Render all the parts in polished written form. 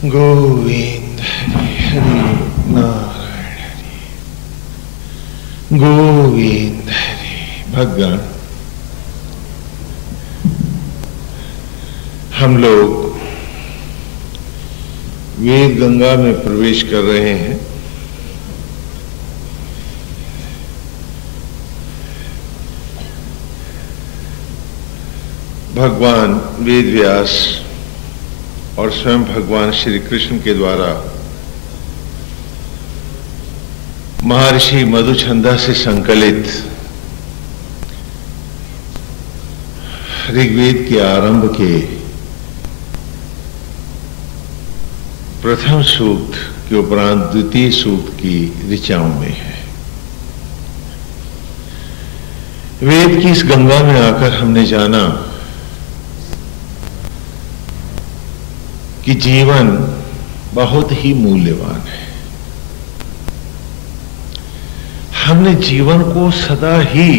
गोविंद हरि हरि नारायण हरि गोविंद हरि। भगवान, हम लोग वेद गंगा में प्रवेश कर रहे हैं। भगवान वेद व्यास और स्वयं भगवान श्री कृष्ण के द्वारा महर्षि मधुछंदा से संकलित ऋग्वेद के आरंभ के प्रथम सूक्त के उपरांत द्वितीय सूक्त की ऋचाओं में है। वेद की इस गंगा में आकर हमने जाना कि जीवन बहुत ही मूल्यवान है। हमने जीवन को सदा ही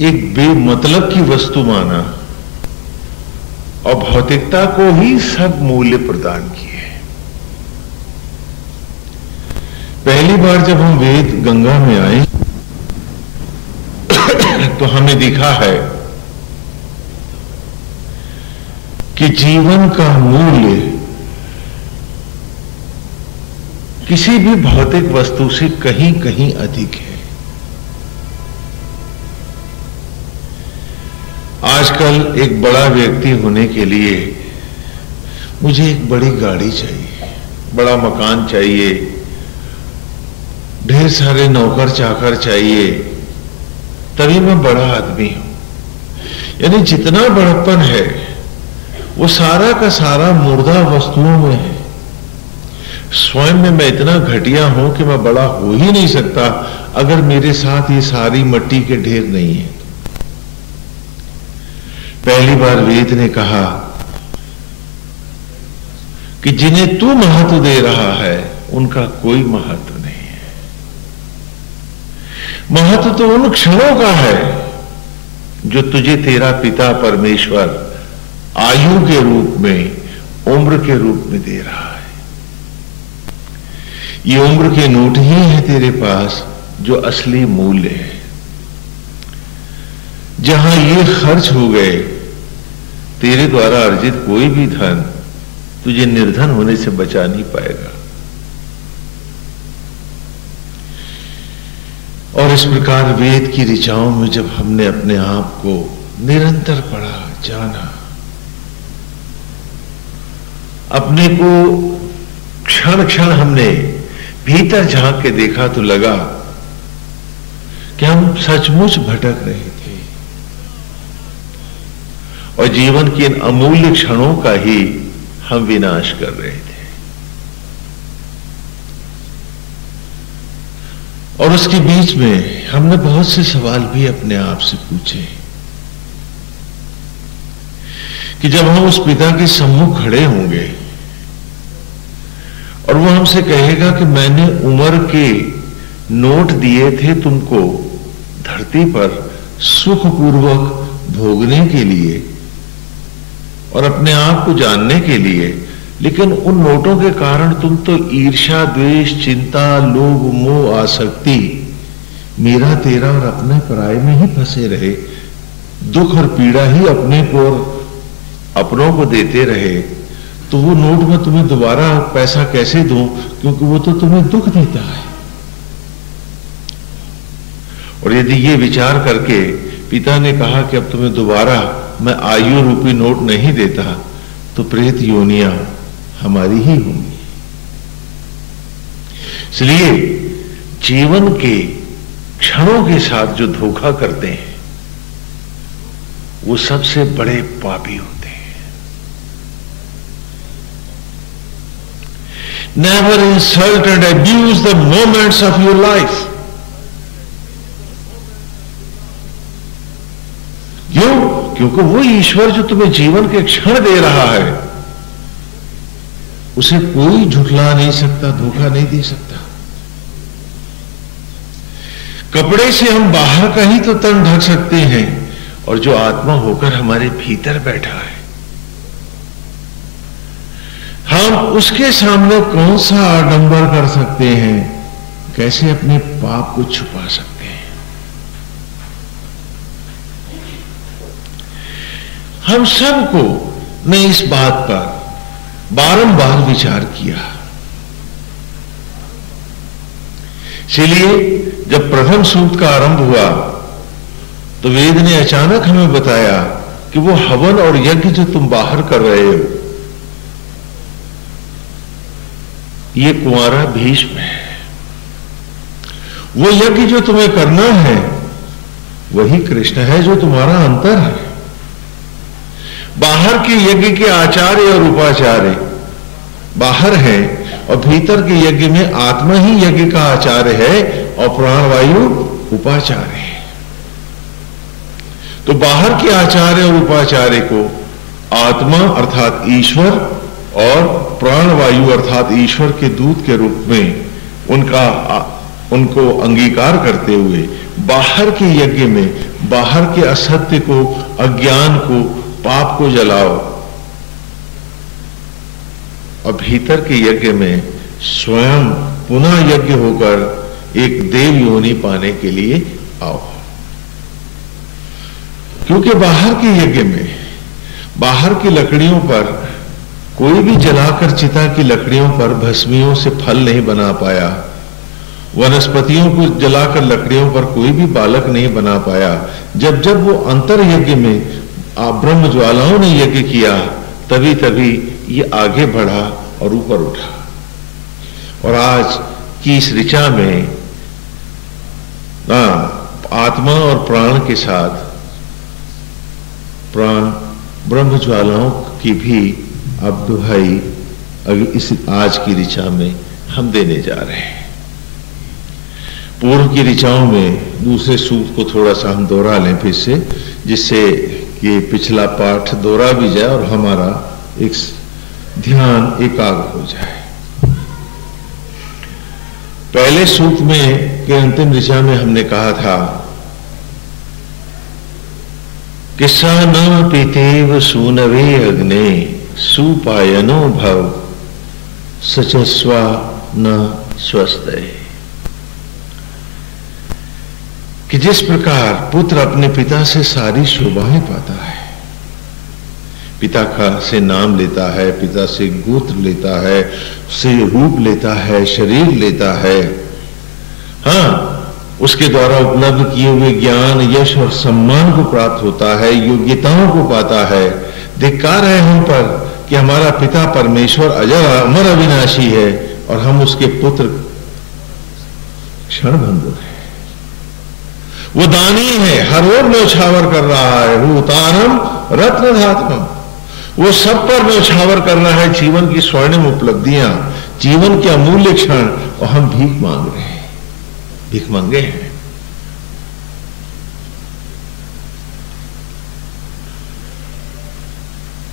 एक बेमतलब की वस्तु माना और भौतिकता को ही सब मूल्य प्रदान किए। पहली बार जब हम वेद गंगा में आए तो हमें दिखा है कि जीवन का मूल्य किसी भी भौतिक वस्तु से कहीं कहीं अधिक है। आजकल एक बड़ा व्यक्ति होने के लिए मुझे एक बड़ी गाड़ी चाहिए, बड़ा मकान चाहिए, ढेर सारे नौकर चाकर चाहिए, तभी मैं बड़ा आदमी हूं। यानी जितना बड़प्पन है वो सारा का सारा मुर्दा वस्तुओं में है। स्वयं में मैं इतना घटिया हूं कि मैं बड़ा हो ही नहीं सकता अगर मेरे साथ ये सारी मिट्टी के ढेर नहीं है। पहली बार वेद ने कहा कि जिन्हें तू महत्व दे रहा है उनका कोई महत्व नहीं है। महत्व तो उन क्षणों का है जो तुझे तेरा पिता परमेश्वर आयु के रूप में, उम्र के रूप में दे रहा है। ये उम्र के नोट ही है तेरे पास जो असली मूल्य है। जहां ये खर्च हो गए, तेरे द्वारा अर्जित कोई भी धन तुझे निर्धन होने से बचा नहीं पाएगा। और इस प्रकार वेद की ऋचाओं में जब हमने अपने आप को निरंतर पढ़ा, जाना, अपने को क्षण क्षण हमने भीतर झांक के देखा तो लगा कि हम सचमुच भटक रहे थे और जीवन के इन अमूल्य क्षणों का ही हम विनाश कर रहे थे। और उसके बीच में हमने बहुत से सवाल भी अपने आप से पूछे कि जब हम उस पिता के सम्मुख खड़े होंगे और वो हमसे कहेगा कि मैंने उम्र के नोट दिए थे तुमको धरती पर सुखपूर्वक भोगने के लिए और अपने आप को जानने के लिए, लेकिन उन नोटों के कारण तुम तो ईर्ष्या, द्वेष, चिंता, लोभ, मोह, आसक्ति, मेरा तेरा और अपने पराये में ही फंसे रहे, दुख और पीड़ा ही अपने को और अपनों को देते रहे, तो वो नोट में तुम्हें दोबारा पैसा कैसे दूं, क्योंकि वो तो तुम्हें दुख देता है। और यदि ये विचार करके पिता ने कहा कि अब तुम्हें दोबारा मैं आयु रूपी नोट नहीं देता, तो प्रेत योनियां हमारी ही होंगी। इसलिए जीवन के क्षणों के साथ जो धोखा करते हैं वो सबसे बड़े पापी होते हैं। Never insult and abuse the moments of your life. क्यों? क्योंकि वो ईश्वर जो तुम्हें जीवन के क्षण दे रहा है उसे कोई झुठला नहीं सकता, धोखा नहीं दे सकता। कपड़े से हम बाहर का ही तो तन ढक सकते हैं, और जो आत्मा होकर हमारे भीतर बैठा है हम उसके सामने कौन सा आडंबर कर सकते हैं, कैसे अपने पाप को छुपा सकते हैं। हम सबको ने इस बात पर बारंबार विचार किया। इसलिए जब प्रथम सूक्त का आरंभ हुआ तो वेद ने अचानक हमें बताया कि वो हवन और यज्ञ जो तुम बाहर कर रहे हो, ये कुंवारा भीष्म है। वो यज्ञ जो तुम्हें करना है वही कृष्ण है जो तुम्हारा अंतर है। बाहर के यज्ञ के आचार्य और उपाचार्य बाहर है और भीतर के यज्ञ में आत्मा ही यज्ञ का आचार्य है और प्राणवायु उपाचार्य है। तो बाहर के आचार्य और उपाचार्य को आत्मा अर्थात ईश्वर और प्राणवायु अर्थात ईश्वर के दूत के रूप में उनको अंगीकार करते हुए बाहर के यज्ञ में बाहर के असत्य को, अज्ञान को, पाप को जलाओ और भीतर के यज्ञ में स्वयं पुनः यज्ञ होकर एक देव योनि पाने के लिए आओ। क्योंकि बाहर के यज्ञ में बाहर की लकड़ियों पर कोई भी जलाकर चिता की लकड़ियों पर भस्मियों से फल नहीं बना पाया, वनस्पतियों को जलाकर लकड़ियों पर कोई भी बालक नहीं बना पाया। जब जब वो अंतर यज्ञ में ब्रह्म ज्वालाओं ने यज्ञ किया तभी तभी ये आगे बढ़ा और ऊपर उठा। और आज की इस ऋचा में आत्मा और प्राण के साथ प्राण ब्रह्म ज्वालाओं की भी अब दुहाई इस आज की ऋचा में हम देने जा रहे हैं। पूर्व की ऋचाओं में दूसरे सूक्त को थोड़ा सा हम दोहरा लें फिर से, जिससे कि पिछला पाठ दोहरा भी जाए और हमारा एक ध्यान एकाग्र हो जाए। पहले सूक्त में के अंतिम ऋचा में हमने कहा था कि स न पीतेव सूनवे अग्ने सुपायनो भव सचस्वा न स्वस्थ। कि जिस प्रकार पुत्र अपने पिता से सारी शोभाएं पाता है, पिता का से नाम लेता है, पिता से गोत्र लेता है, से रूप लेता है, शरीर लेता है, हाँ, उसके द्वारा उपलब्ध किए हुए ज्ञान, यश और सम्मान को प्राप्त होता है, योग्यताओं को पाता है। धिक्कार है हम पर कि हमारा पिता परमेश्वर अजर अमर अविनाशी है और हम उसके पुत्र क्षणभंगुर है। वो दानी है, हर ओर न्यौछावर कर रहा है, वो उतारम रत्न धात्मम, वो सब पर न्यौछावर कर रहा है जीवन की स्वर्णिम उपलब्धियां, जीवन के अमूल्य क्षण, और हम भीख मांग रहे हैं, भीख मांगे हैं।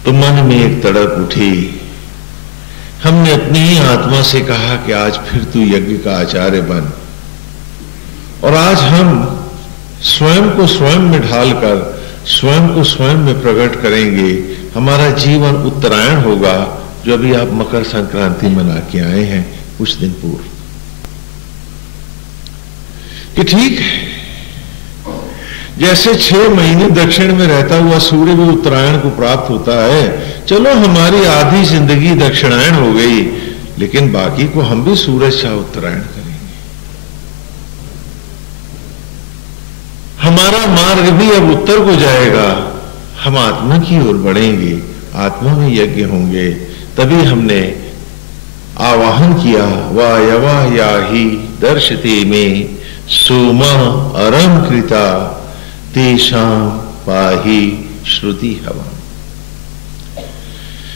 तो मन में एक तड़प उठी। हमने अपनी ही आत्मा से कहा कि आज फिर तू यज्ञ का आचार्य बन, और आज हम स्वयं को स्वयं में ढालकर स्वयं को स्वयं में प्रकट करेंगे। हमारा जीवन उत्तरायण होगा, जो अभी आप मकर संक्रांति मना के आए हैं कुछ दिन पूर्व। कि ठीक है, जैसे 6 महीने दक्षिण में रहता हुआ सूर्य भी उत्तरायण को प्राप्त होता है, चलो हमारी आधी जिंदगी दक्षिणायन हो गई, लेकिन बाकी को हम भी सूरज सा उत्तरायण करेंगे। हमारा मार्ग भी अब उत्तर को जाएगा, हम आत्मा की ओर बढ़ेंगे, आत्मा में यज्ञ होंगे। तभी हमने आवाहन किया, वायवा याहि दर्शते में सोमा अरम कृता तेषां पाहि श्रुति हवम।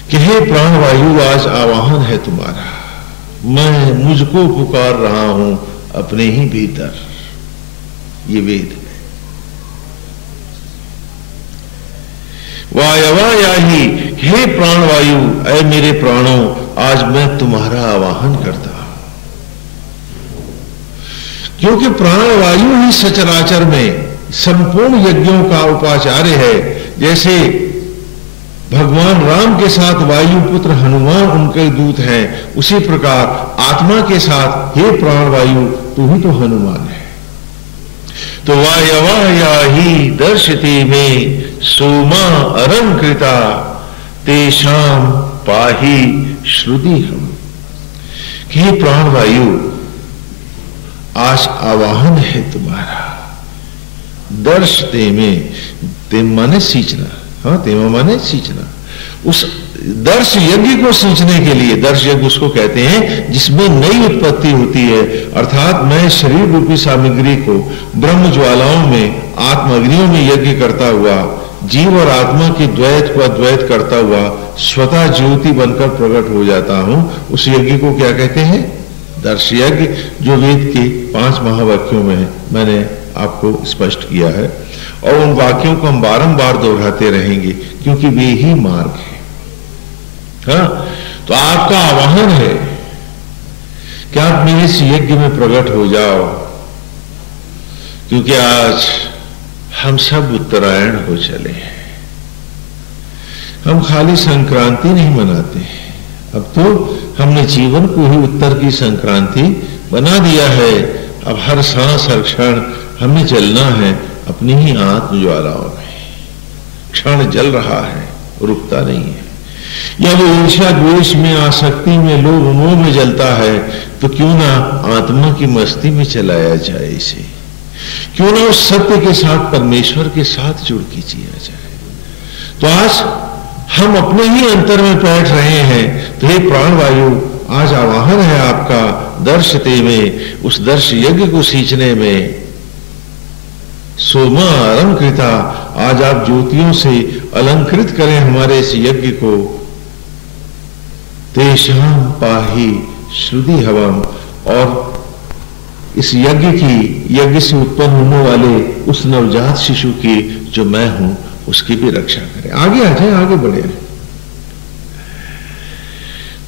कि हे प्राणवायु, आज आवाहन है तुम्हारा, मैं मुझको पुकार रहा हूं अपने ही भीतर। ये वेद है। वायवा याहि, हे प्राणवायु, ऐ मेरे प्राणों, आज मैं तुम्हारा आवाहन करता हूं। क्योंकि प्राणवायु ही सचराचर में संपूर्ण यज्ञों का उपाचार्य है। जैसे भगवान राम के साथ वायुपुत्र हनुमान उनके दूत हैं, उसी प्रकार आत्मा के साथ हे प्राण वायु तू ही तो हनुमान है। तो वायवा ही दर्शते में सोमा अलंकृता तेषाम पाही श्रुति हम। हे प्राण वायु आज आवाहन है तुम्हारा। दर्श ते में, ते माने सींचना, हाँ तेमा माने सींचना। उस दर्श यज्ञ को सींचने के लिए, दर्श यज्ञ उसको कहते हैं जिसमें नई उत्पत्ति होती है, अर्थात मैं शरीर रूपी सामग्री को ब्रह्म ज्वालाओं में, आत्माग्नियों में यज्ञ करता हुआ, जीव और आत्मा के द्वैत को अद्वैत करता हुआ स्वतः ज्योति बनकर प्रकट हो जाता हूं। उस यज्ञ को क्या कहते हैं? दर्श यज्ञ, जो वेद के 5 महावाक्यों में मैंने आपको स्पष्ट किया है, और उन वाक्यों को हम बारंबार दोहराते रहेंगे क्योंकि वे ही मार्ग है। हाँ, तो आपका आह्वान है कि आप मेरे इस यज्ञ में प्रकट हो जाओ, क्योंकि आज हम सब उत्तरायण हो चले हैं। हम खाली संक्रांति नहीं मनाते हैं, अब तो हमने जीवन को ही उत्तर की संक्रांति बना दिया है। अब हर सांस हर क्षण हमें जलना है अपनी ही आत्म ज्वालाओं में। क्षण जल रहा है, रुकता नहीं है। या वो ईर्ष्या द्वेष में, आसक्ति में, लोभ मोह में जलता है, तो क्यों ना आत्मा की मस्ती में चलाया जाए इसे, क्यों ना उस सत्य के साथ, परमेश्वर के साथ जुड़ के जिया जाए। तो आज हम अपने ही अंतर में बैठ रहे हैं। तो हे प्राण वायु, आज आवाहन है आपका दर्शते में, उस दर्श यज्ञ को सींचने में। सोमा अलंकृता, आज आप ज्योतियों से अलंकृत करें हमारे इस यज्ञ को। तेषाम पाही श्रुति हवम, और इस यज्ञ की, यज्ञ से उत्पन्न होने वाले उस नवजात शिशु की जो मैं हूं, उसकी भी रक्षा करें। आगे आ जाए, आगे बढ़े।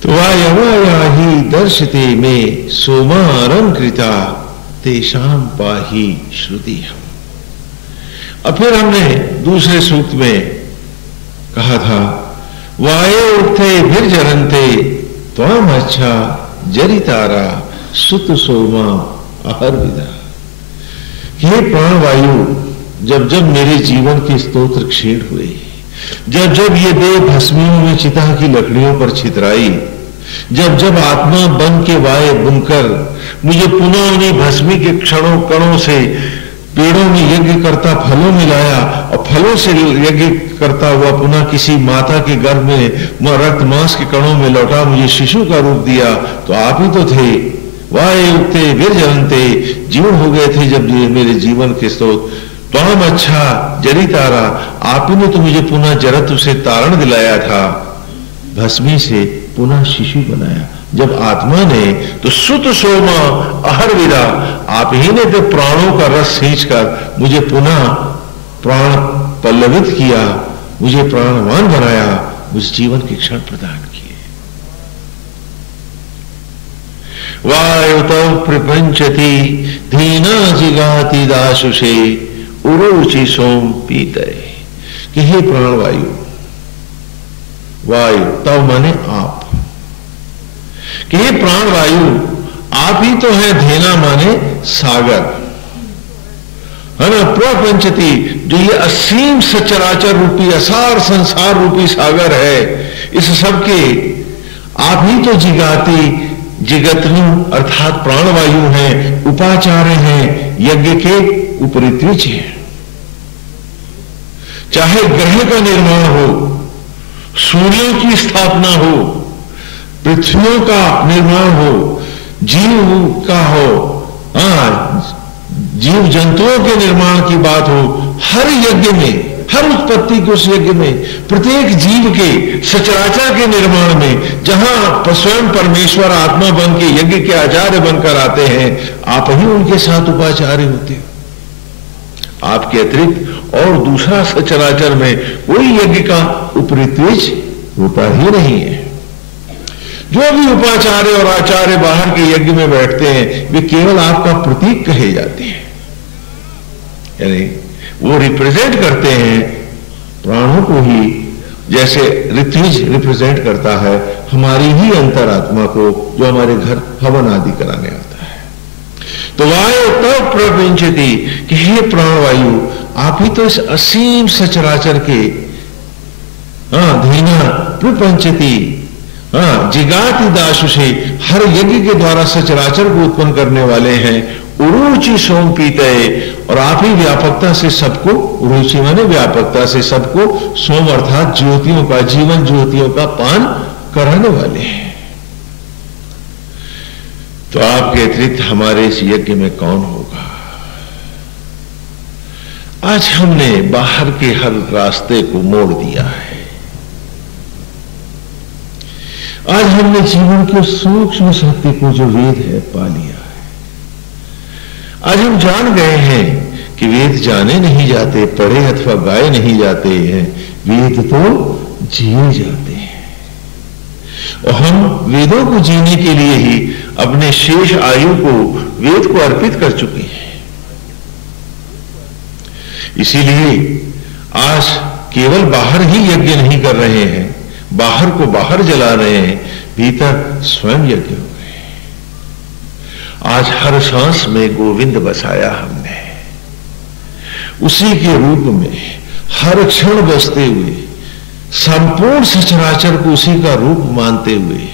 तो वायवा ही दर्शते में सोमा अलंकृता तेषाम पाही श्रुति हम। अब फिर हमने दूसरे सूक्त में कहा था, वाये उठते फिर जरंते त्वाम अच्छा जरितारा सुत सोमा अहर विदा। हे प्राण वायु, जब जब मेरे जीवन के स्तोत्र क्षीण हुए, जब जब ये देह भस्मियों में चिता की लकड़ियों पर छितराई, जब जब आत्मा बन के वाये बुनकर मुझे पुनः उन्हीं भस्मी के क्षणों कणों से पेड़ों में यज्ञ करता फलों में लाया, और फलों से यज्ञ करता हुआ पुनः किसी माता के गर्भ में रक्त मांस के कणों में लौटा मुझे शिशु का रूप दिया, तो आप ही तो थे। वाये उठते वीर जरंते, जीवन हो गए थे जब ये मेरे जीवन के स्रोत। त्वाम अच्छा जरी तारा, आप ही ने तो मुझे पुनः जरत्व से तारण दिलाया था, भस्मी से पुनः शिशु बनाया। जब आत्मा ने तो सुत सोमा अहर विदा, आप ही ने तो प्राणों का रस सींचकर मुझे पुनः प्राण पल्लवित किया, मुझे प्राणवान बनाया, मुझे जीवन के क्षण प्रदान किए। वायुतौ प्रपंचति धीना जिगाति दाशुषे उरोचि सोम पीतय। कि हे प्राण वायु, वायु तव माने आप, कि हे प्राण वायु आप ही तो है। धेना माने सागर, है ना। प्रपंचति, जो ये असीम सचराचर रूपी असार संसार रूपी सागर है, इस सब के आप ही तो जिगाती, जिगतनु अर्थात प्राणवायु हैं, उपाचार्य हैं, यज्ञ के उपरित्विज हैं। चाहे ग्रह का निर्माण हो, सूर्यों की स्थापना हो, पृथ्वियों का निर्माण हो, जीव का हो, जीव जंतुओं के निर्माण की बात हो, हर यज्ञ में, हर उत्पत्ति के उस यज्ञ में, प्रत्येक जीव के सचराचर के निर्माण में, जहां स्वयं परमेश्वर आत्मा बन के यज्ञ के आचार्य बनकर आते हैं, आप ही उनके साथ उपाचार्य होते हो। आपके अतिरिक्त और दूसरा सचराचर में कोई यज्ञ का उपरित्विज होता ही नहीं है। जो भी उपाचार्य और आचार्य बाहर के यज्ञ में बैठते हैं, वे केवल आपका प्रतीक कहे जाते हैं, यानी वो रिप्रेजेंट करते हैं प्राणों को ही, जैसे ऋत्विज रिप्रेजेंट करता है हमारी ही अंतरात्मा को, जो हमारे घर हवन आदि कराने आता है। तो वायु तब प्रपंचति कि हे प्राणवायु, आप ही तो इस असीम सचराचर के धीना प्रपंचति जिगाति दाशु से हर यज्ञ के द्वारा सचराचर को उत्पन्न करने वाले हैं। उरुचि सोम पीते, और आप ही व्यापकता से सबको, रुचि माने व्यापकता से सबको, सोम अर्थात ज्योतियों का, जीवन ज्योतियों का पान कराने वाले हैं। तो आपके अतिरिक्त हमारे इस यज्ञ में कौन होगा? आज हमने बाहर के हर रास्ते को मोड़ दिया है। आज हमने जीवन के सूक्ष्म सत्य को, जो वेद है, पा लिया है। आज हम जान गए हैं कि वेद जाने नहीं जाते, पढ़े अथवा गाए नहीं जाते हैं, वेद तो जिए जाते हैं। और हम वेदों को जीने के लिए ही अपने शेष आयु को वेद को अर्पित कर चुके हैं। इसीलिए आज केवल बाहर ही यज्ञ नहीं कर रहे हैं, बाहर को बाहर जला रहे हैं, भीतर स्वयं यज्ञ हो गए। आज हर सांस में गोविंद बसाया हमने, उसी के रूप में हर क्षण बसते हुए, संपूर्ण सचराचर को उसी का रूप मानते हुए,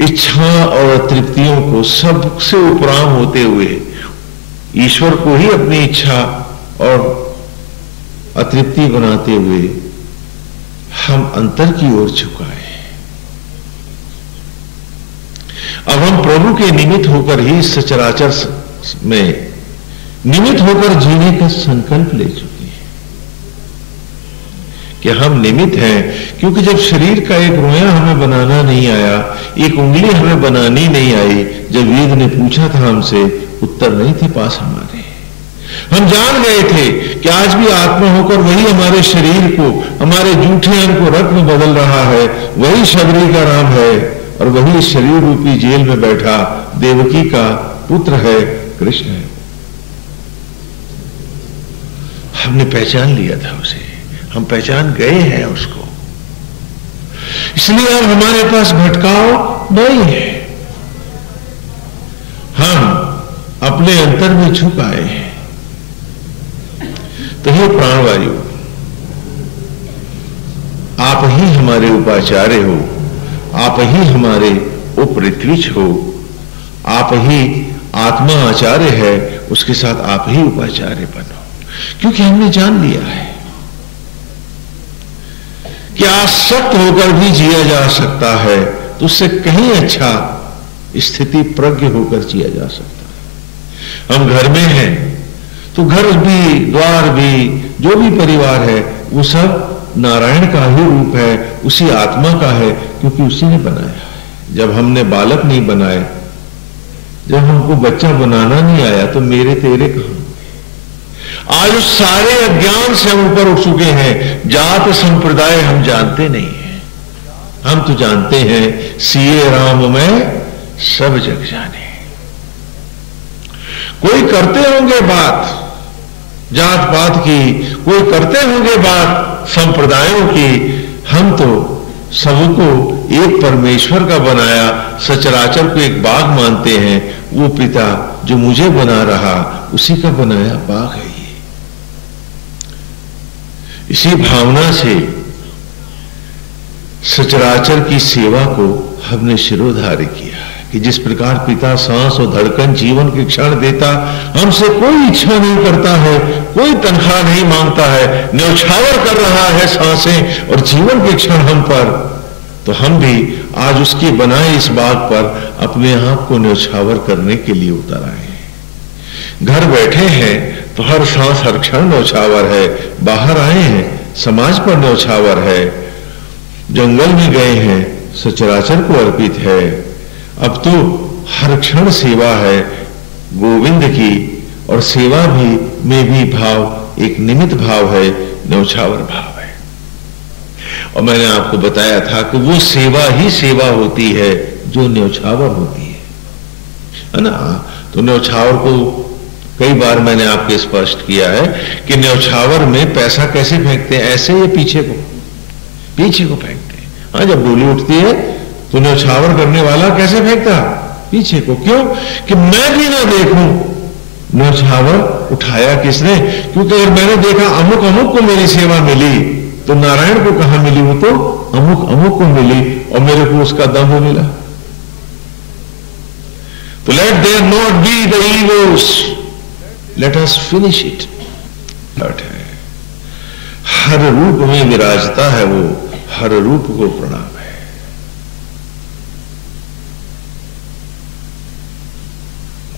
इच्छा और तृप्तियों को सबसे उपराम होते हुए, ईश्वर को ही अपनी इच्छा और अतृप्ति बनाते हुए हम अंतर की ओर झुकाए। अब हम प्रभु के निमित्त होकर ही सचराचर में निमित्त होकर जीने का संकल्प ले चुके हैं कि हम निमित्त हैं। क्योंकि जब शरीर का एक रोया हमें बनाना नहीं आया, एक उंगली हमें बनानी नहीं आई, जब वेद ने पूछा था हमसे, उत्तर नहीं थे पास हमारे। हम जान गए थे कि आज भी आत्मा होकर वही हमारे शरीर को, हमारे जूठे अंग को रत्न में बदल रहा है, वही शबरी का राम है, और वही शरीर रूपी जेल में बैठा देवकी का पुत्र है, कृष्ण है। हमने पहचान लिया था उसे, हम पहचान गए हैं उसको, इसलिए अब हमारे पास भटकाव नहीं है। हम अपने अंतर में झुक आए हैं। तो हे प्राणवायु, आप ही हमारे उपाचार्य हो, आप ही हमारे उपऋत्विज हो, आप ही आत्मा आचार्य है, उसके साथ आप ही उपाचार्य बनो। क्योंकि हमने जान लिया है कि आसक्त होकर भी जिया जा सकता है, तो उससे कहीं अच्छा स्थिति प्रज्ञ होकर जिया जा सकता है। हम घर में हैं तो घर भी, द्वार भी, जो भी परिवार है, वो सब नारायण का ही रूप है, उसी आत्मा का है, क्योंकि उसी ने बनाया है। जब हमने बालक नहीं बनाए, जब हमको बच्चा बनाना नहीं आया, तो मेरे तेरे कहां? आज उस सारे अज्ञान से हम ऊपर उठ चुके हैं। जात संप्रदाय हम जानते नहीं हैं, हम तो जानते हैं सिए राम में सब जग जाने। कोई करते होंगे बात जात पात की, कोई करते होंगे बात संप्रदायों की, हम तो सबको एक परमेश्वर का बनाया सचराचर को एक बाग मानते हैं। वो पिता जो मुझे बना रहा, उसी का बनाया बाग है ये। इसी भावना से सचराचर की सेवा को हमने शिरोधार्य किया कि जिस प्रकार पिता सांस और धड़कन जीवन के क्षण देता, हमसे कोई इच्छा नहीं करता है, कोई तनख्वाह नहीं मांगता है, न्यौछावर कर रहा है सांसें और जीवन के क्षण हम पर, तो हम भी आज उसके बनाए इस बाग पर अपने आप को न्यौछावर करने के लिए उतर आए हैं। घर बैठे हैं तो हर सांस हर क्षण न्यौछावर है, बाहर आए हैं समाज पर न्यौछावर है, जंगल में गए हैं सचराचर को अर्पित है। अब तो हर क्षण सेवा है गोविंद की, और सेवा भी में भी भाव एक निमित्त भाव है, न्यौछावर भाव है। और मैंने आपको बताया था कि वो सेवा ही सेवा होती है जो न्यौछावर होती है ना। तो न्यौछावर को कई बार मैंने आपके स्पष्ट किया है कि न्यौछावर में पैसा कैसे फेंकते हैं, ऐसे ये पीछे को पीछे को फेंकते हैं। हाँ, जब डोली उठती है तो न्यौछावर करने वाला कैसे फेंकता? पीछे को। क्यों? कि मैं भी ना देखूं न्यौछावर उठाया किसने। क्योंकि अगर मैंने देखा अमुक अमुक को मेरी सेवा मिली, तो नारायण को कहां मिली? वो तो अमुक अमुक को मिली और मेरे को उसका दम्भ मिला। तो let there not be the egos, let us finish it. हर रूप में विराजता है वो, हर रूप को प्रणाम है।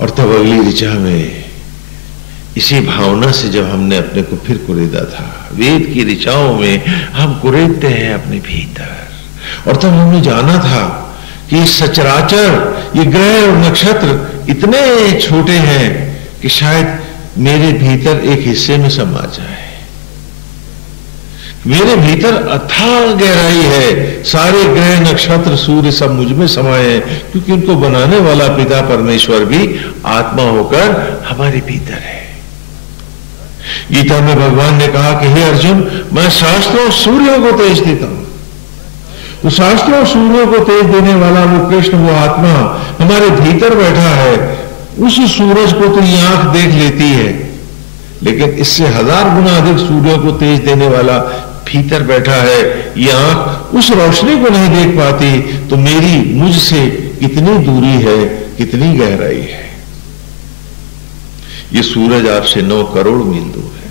और तब अगली ऋचा में इसी भावना से जब हमने अपने को फिर कुरेदा था, वेद की ऋचाओं में हम कुरेदते हैं अपने भीतर, और तब हमने जाना था कि सचराचर, ये ग्रह और नक्षत्र इतने छोटे हैं कि शायद मेरे भीतर एक हिस्से में समा जाए। मेरे भीतर अथाह गहराई है, सारे ग्रह नक्षत्र सूर्य सब मुझ में समाये हैं, क्योंकि उनको बनाने वाला पिता परमेश्वर भी आत्मा होकर हमारे भीतर है। गीता में भगवान ने कहा कि हे अर्जुन, मैं शास्त्रों सूर्यों को तेज देता हूं। तो शास्त्रों सूर्यों को तेज देने वाला वो कृष्ण, वो आत्मा हमारे भीतर बैठा है। उस सूरज को तो ये आंख देख लेती है, लेकिन इससे 1000 गुना अधिक सूर्यों को तेज देने वाला भीतर बैठा है। ये आंख उस रोशनी को नहीं देख पाती, तो मेरी मुझसे कितनी दूरी है, कितनी गहराई है। ये सूरज आपसे 9 करोड़ मील दूर है।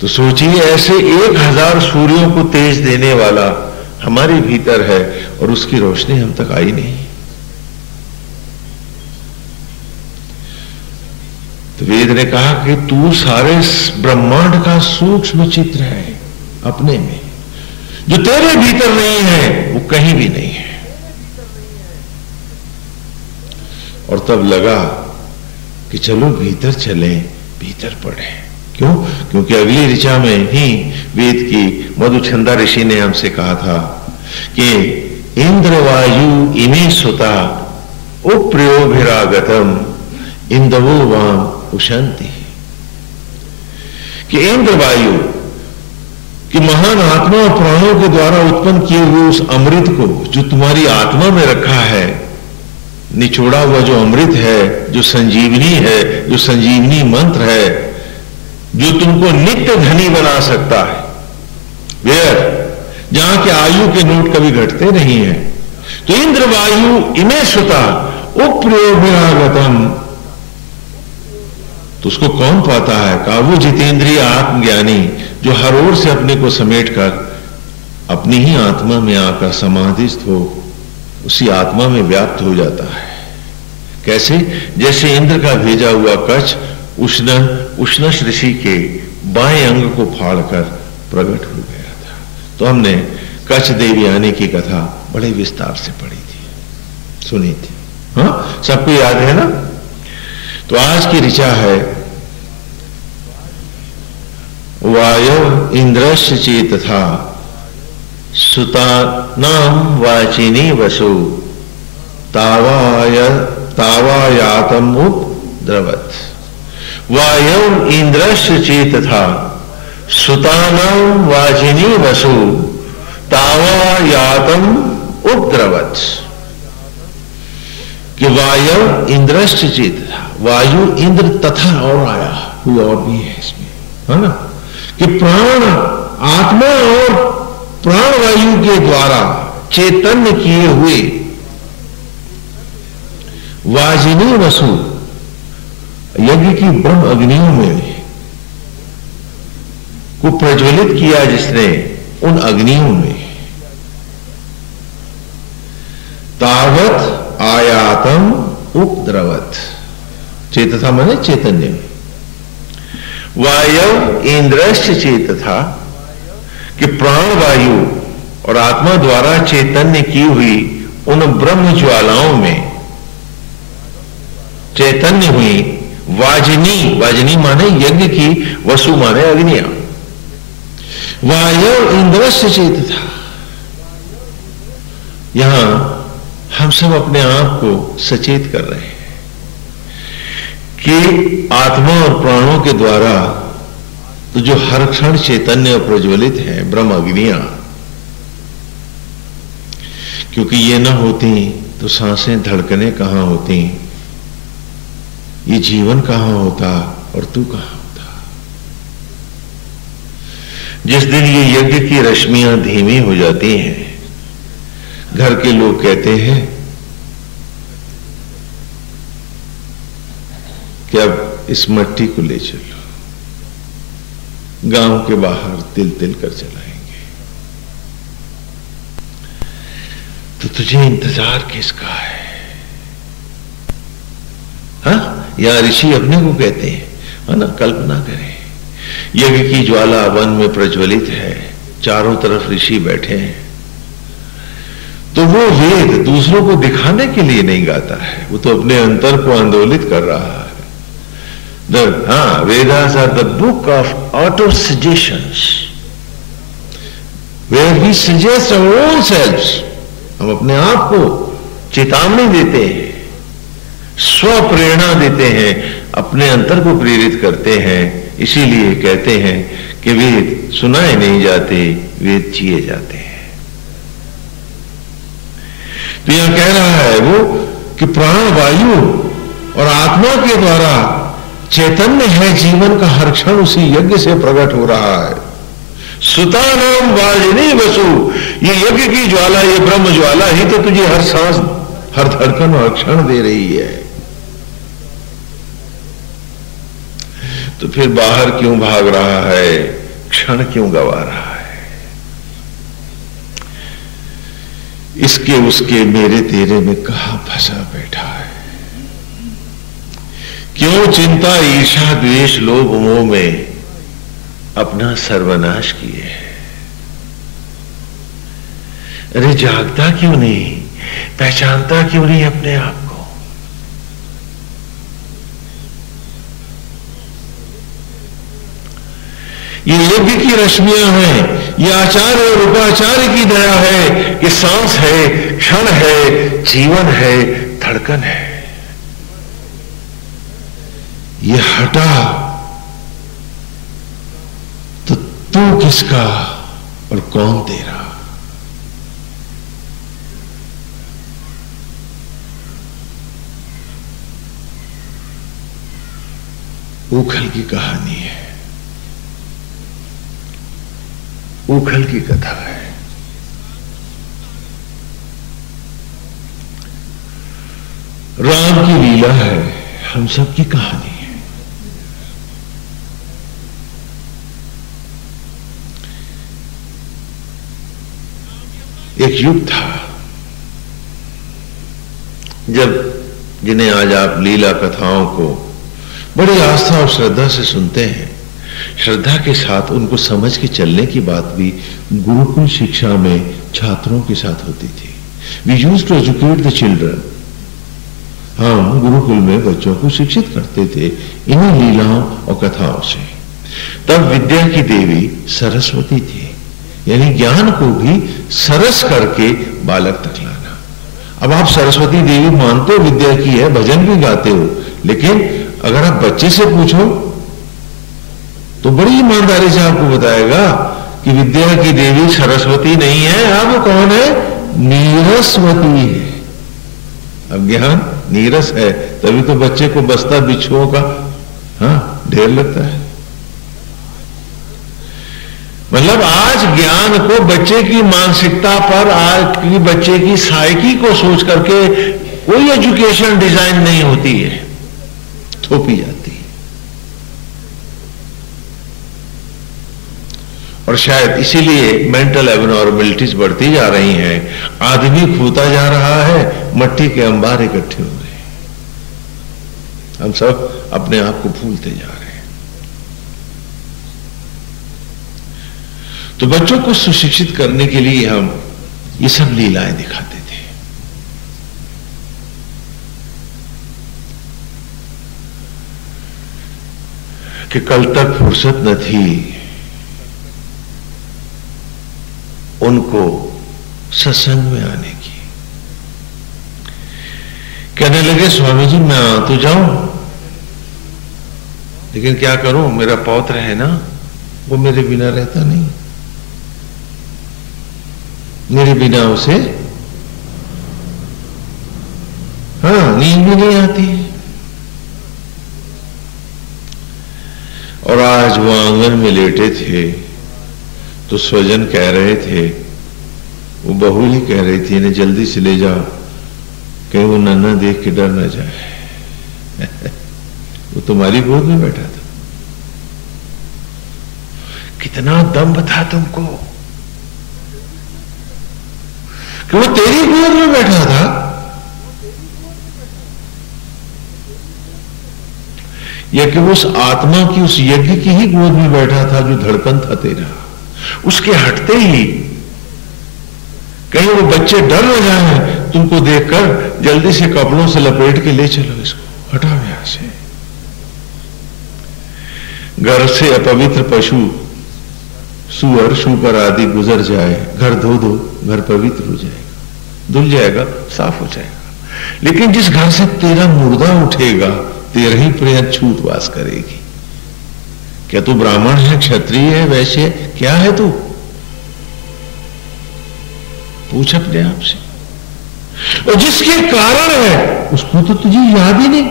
तो सोचिए, ऐसे 1000 सूर्यों को तेज देने वाला हमारे भीतर है और उसकी रोशनी हम तक आई नहीं। तो वेद ने कहा कि तू सारे ब्रह्मांड का सूक्ष्म चित्र है अपने में। जो तेरे भीतर नहीं है वो कहीं भी नहीं है। और तब लगा कि चलो भीतर चलें, भीतर पढ़ें। क्यों? क्योंकि अगली ऋचा में ही वेद की मधुछंदा ऋषि ने हमसे कहा था कि इंद्र वायु इमे सुता उप्रयोभिरागतम इंदवो वाम उशंति। कि इंद्र वायु कि महान आत्मा और प्राणों के द्वारा उत्पन्न किए हुए उस अमृत को जो तुम्हारी आत्मा में रखा है, निचोड़ा हुआ जो अमृत है, जो संजीवनी है, जो संजीवनी मंत्र है, जो तुमको नित्य धनी बना सकता है, वेयर जहां के आयु के नोट कभी घटते नहीं है। तो इंद्र वायु इमे सुता उप्रयोभिरागतम। तो उसको कौन पाता है? कहा वो जितेंद्रिय आत्मज्ञानी जो हर ओर से अपने को समेट कर अपनी ही आत्मा में आकर समाधिस्थ हो, उसी आत्मा में व्याप्त हो जाता है। कैसे? जैसे इंद्र का भेजा हुआ कच्छ उष्णश ऋषि के बाएं अंग को फाड़कर प्रकट हो गया था। तो हमने कच्छ देवयानी की कथा बड़े विस्तार से पढ़ी थी, सुनी थी। हाँ, सबको याद है ना? तो आज की ऋचा है वायव इंद्रश्च चेतथा सुतानाम वाचिनी वसु तावायातम उपद्रवत्। वायव इंद्रश्च चेतथा सुतानाम वाचिनी वसु तावायातम उपद्रवत्। कि वायु इंद्रश्च चेतथा, वायु इंद्र तथा और आया, कोई और भी है इसमें, है ना? कि प्राण आत्मा और प्राण वायु के द्वारा चैतन्य किए हुए वाजिनी वसु, यज्ञ की ब्रह्म अग्नियों में को प्रज्वलित किया जिसने, उन अग्नियों में तावत आयातम उपद्रवत। चेतथा माने चैतन्य में। वायव इंद्रश्च चेतथा कि प्राण वायु और आत्मा द्वारा चैतन्य की हुई उन ब्रह्म ज्वालाओं में चैतन्य हुई वाजिनी, वाजिनी माने यज्ञ की, वसु माने अग्नियां। वायव इंद्रश्च चेतथा, यहां हम सब अपने आप को सचेत कर रहे हैं कि आत्मा और प्राणों के द्वारा तो तो जो हर क्षण चैतन्य प्रज्वलित है ब्रह्म अग्नियां, क्योंकि ये ना होती तो सांसें धड़कने कहां होती, ये जीवन कहां होता और तू कहां होता। जिस दिन ये यज्ञ की रश्मियां धीमी हो जाती हैं, घर के लोग कहते हैं कि अब इस मट्टी को ले चलो, गांव के बाहर तिल तिल कर चलाएंगे, तो तुझे इंतजार किसका है? हाँ, या ऋषि अपने को कहते हैं, है ना, कल्पना करें यज्ञ की ज्वाला वन में प्रज्वलित है, चारों तरफ ऋषि बैठे हैं, तो वो वेद दूसरों को दिखाने के लिए नहीं गाता है, वो तो अपने अंतर को आंदोलित कर रहा है। Vedas are the book of auto suggestions, where we suggest our own selves. हम अपने आप को चेतावनी देते हैं, स्व प्रेरणा देते हैं, अपने अंतर को प्रेरित करते हैं। इसीलिए कहते हैं कि वेद सुनाए नहीं जाते, वेद जिए जाते हैं। तो यहां कह रहा है वो कि प्राण वायु और आत्मा के द्वारा चैतन्य है, जीवन का हर क्षण उसी यज्ञ से प्रकट हो रहा है। सुतानाम वाजिनी वसु, ये यज्ञ की ज्वाला, ये ब्रह्म ज्वाला ही तो तुझे हर सांस, हर धड़कन और क्षण दे रही है। तो फिर बाहर क्यों भाग रहा है, क्षण क्यों गवा रहा है? इसके उसके मेरे तेरे में कहां फंसा बैठा है? क्यों चिंता ईर्ष्या द्वेष लोभ मोह में अपना सर्वनाश किए है? अरे जागता क्यों नहीं, पहचानता क्यों नहीं अपने आप को? ये यज्ञ की रश्मियां हैं, ये आचार्य और उपाचार्य की दया है कि सांस है, क्षण है, जीवन है, धड़कन है। ये हटा तो तू किसका और कौन तेरा? उखल की कहानी है, उखल की कथा है। राम की लीला है, हम सब की कहानी है। एक युग था जब, जिन्हें आज आप लीला कथाओं को बड़ी आस्था और श्रद्धा से सुनते हैं, श्रद्धा के साथ उनको समझ के चलने की बात भी गुरुकुल शिक्षा में छात्रों के साथ होती थी। We used to educate the children. हम गुरुकुल में बच्चों को शिक्षित करते थे इन्हीं लीलाओं और कथाओं से। तब विद्या की देवी सरस्वती थी, यानी ज्ञान को भी सरस करके बालक तक लाना। अब आप सरस्वती देवी मानते हो, विद्या की है, भजन भी गाते हो, लेकिन अगर आप बच्चे से पूछो तो बड़ी ईमानदारी से आपको बताएगा कि विद्या की देवी सरस्वती नहीं है। अब वो कौन है? नीरसवती है। अब ज्ञान नीरस है, तभी तो बच्चे को बस्ता बिच्छुओं का ढेर लगता है। मतलब आज ज्ञान को बच्चे की मानसिकता पर, आज की बच्चे की साइकी को सोच करके कोई एजुकेशन डिजाइन नहीं होती है, थोपी जाती है। और शायद इसीलिए मेंटल एबनॉर्मलिटीज बढ़ती जा रही हैं, आदमी खोता जा रहा है, मट्टी के अंबार इकट्ठे हो रहे हैं, हम सब अपने आप को भूलते जा रहे हैं। तो बच्चों को सुशिक्षित करने के लिए हम ये सब लीलाएं दिखाते थे। कि कल तक फुर्सत न थी उनको सत्संग में आने की। कहने लगे, स्वामी जी मैं आ तो जाऊं, लेकिन क्या करूं, मेरा पौत्र है ना, वो मेरे बिना रहता नहीं, मेरे बिना उसे नींद भी नहीं आती है। और आज वो आंगन में लेटे थे तो स्वजन कह रहे थे, वो बहू ही कह रही थी इन्हें जल्दी से ले जाओ, कहीं वो नन्ना देख के डर न जाए। वो तुम्हारी गोद में बैठा था, कितना दम्भ था तुमको कि वो तेरी गोद में बैठा था। या कि वो उस आत्मा की, उस यज्ञ की ही गोद में बैठा था जो धड़कन था तेरा। उसके हटते ही कहीं वो बच्चे डर न जाए तुमको देखकर, जल्दी से कपड़ों से लपेट के ले चलो, इसको हटाओ यहां से। घर से अपवित्र पशु, सुअर, शूकर आदि गुजर जाए, घर धो दो, घर पवित्र हो जाएगा, धुल जाएगा, साफ हो जाएगा। लेकिन जिस घर से तेरा मुर्दा उठेगा, तेरा ही प्रिय छूत वास करेगी। क्या तू ब्राह्मण है, क्षत्रिय है, वैश्य है, क्या है तू? पूछ अपने आप से। और जिसके कारण है उसको तो तुझे याद ही नहीं।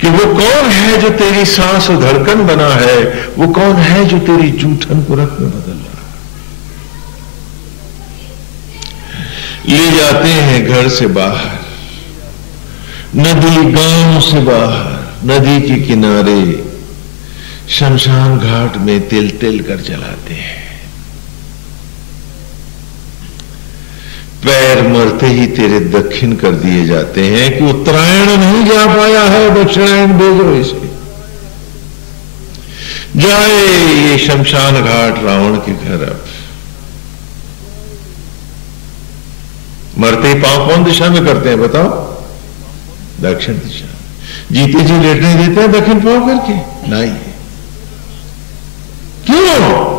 कि वो कौन है जो तेरी सांस और धड़कन बना है, वो कौन है जो तेरी जूठन को रख में बदल रहा है। ले जाते हैं घर से बाहर, नदी गांव से बाहर, नदी के किनारे शमशान घाट में तिल तिल कर जलाते हैं। पैर मरते ही तेरे दक्षिण कर दिए जाते हैं कि उत्तरायण नहीं जा पाया है, दक्षिणायन भेजो इसे, जाए ये शमशान घाट रावण के घर। अब मरते ही पांव कौन दिशा में करते हैं बताओ? दक्षिण दिशा। जीते जी लेटने देते हैं दक्षिण पांव करके? नहीं। क्यों?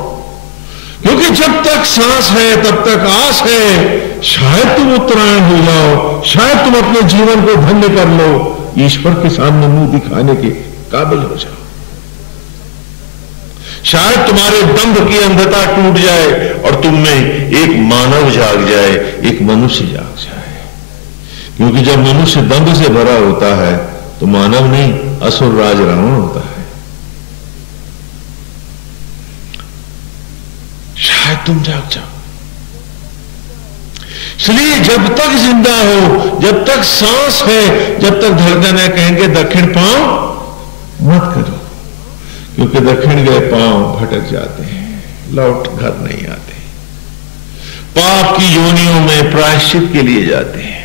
क्योंकि जब तक सांस है तब तक आस है, शायद तुम उत्तरायण हो जाओ, शायद तुम अपने जीवन को धन्य कर लो, ईश्वर के सामने मुंह दिखाने के काबिल हो जाओ। शायद तुम्हारे दंभ की अंधता टूट जाए और तुम में एक मानव जाग जाए, एक मनुष्य जाग जाए। क्योंकि जब मनुष्य दंभ से भरा होता है तो मानव नहीं, असुर राज रावण होता है। शायद तुम जाग जाओ। इसलिए जब तक जिंदा हो, जब तक सांस है, जब तक धड़कन है, कहेंगे दक्षिण पांव मत करो, क्योंकि दक्षिण गए पांव भटक जाते हैं, लौट घर नहीं आते, पाप की योनियों में प्रायश्चित के लिए जाते हैं।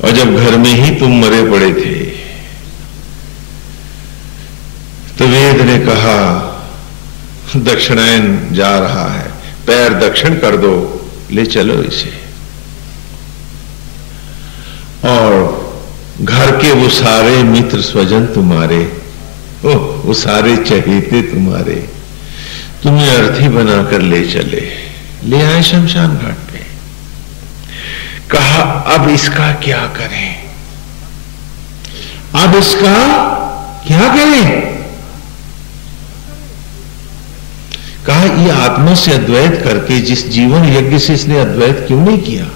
और जब घर में ही तुम मरे पड़े थे तो वेद ने कहा दक्षिणायन जा रहा है, पैर दक्षिण कर दो, ले चलो इसे। और घर के वो सारे मित्र स्वजन तुम्हारे, वो सारे चहेते तुम्हारे, तुम्हें अर्थी बनाकर ले चले, ले आए शमशान घाट पे। कहा अब इसका क्या करें, अब इसका क्या करें? कहा ये आत्मा से अद्वैत करके, जिस जीवन यज्ञ से इसने अद्वैत क्यों नहीं किया?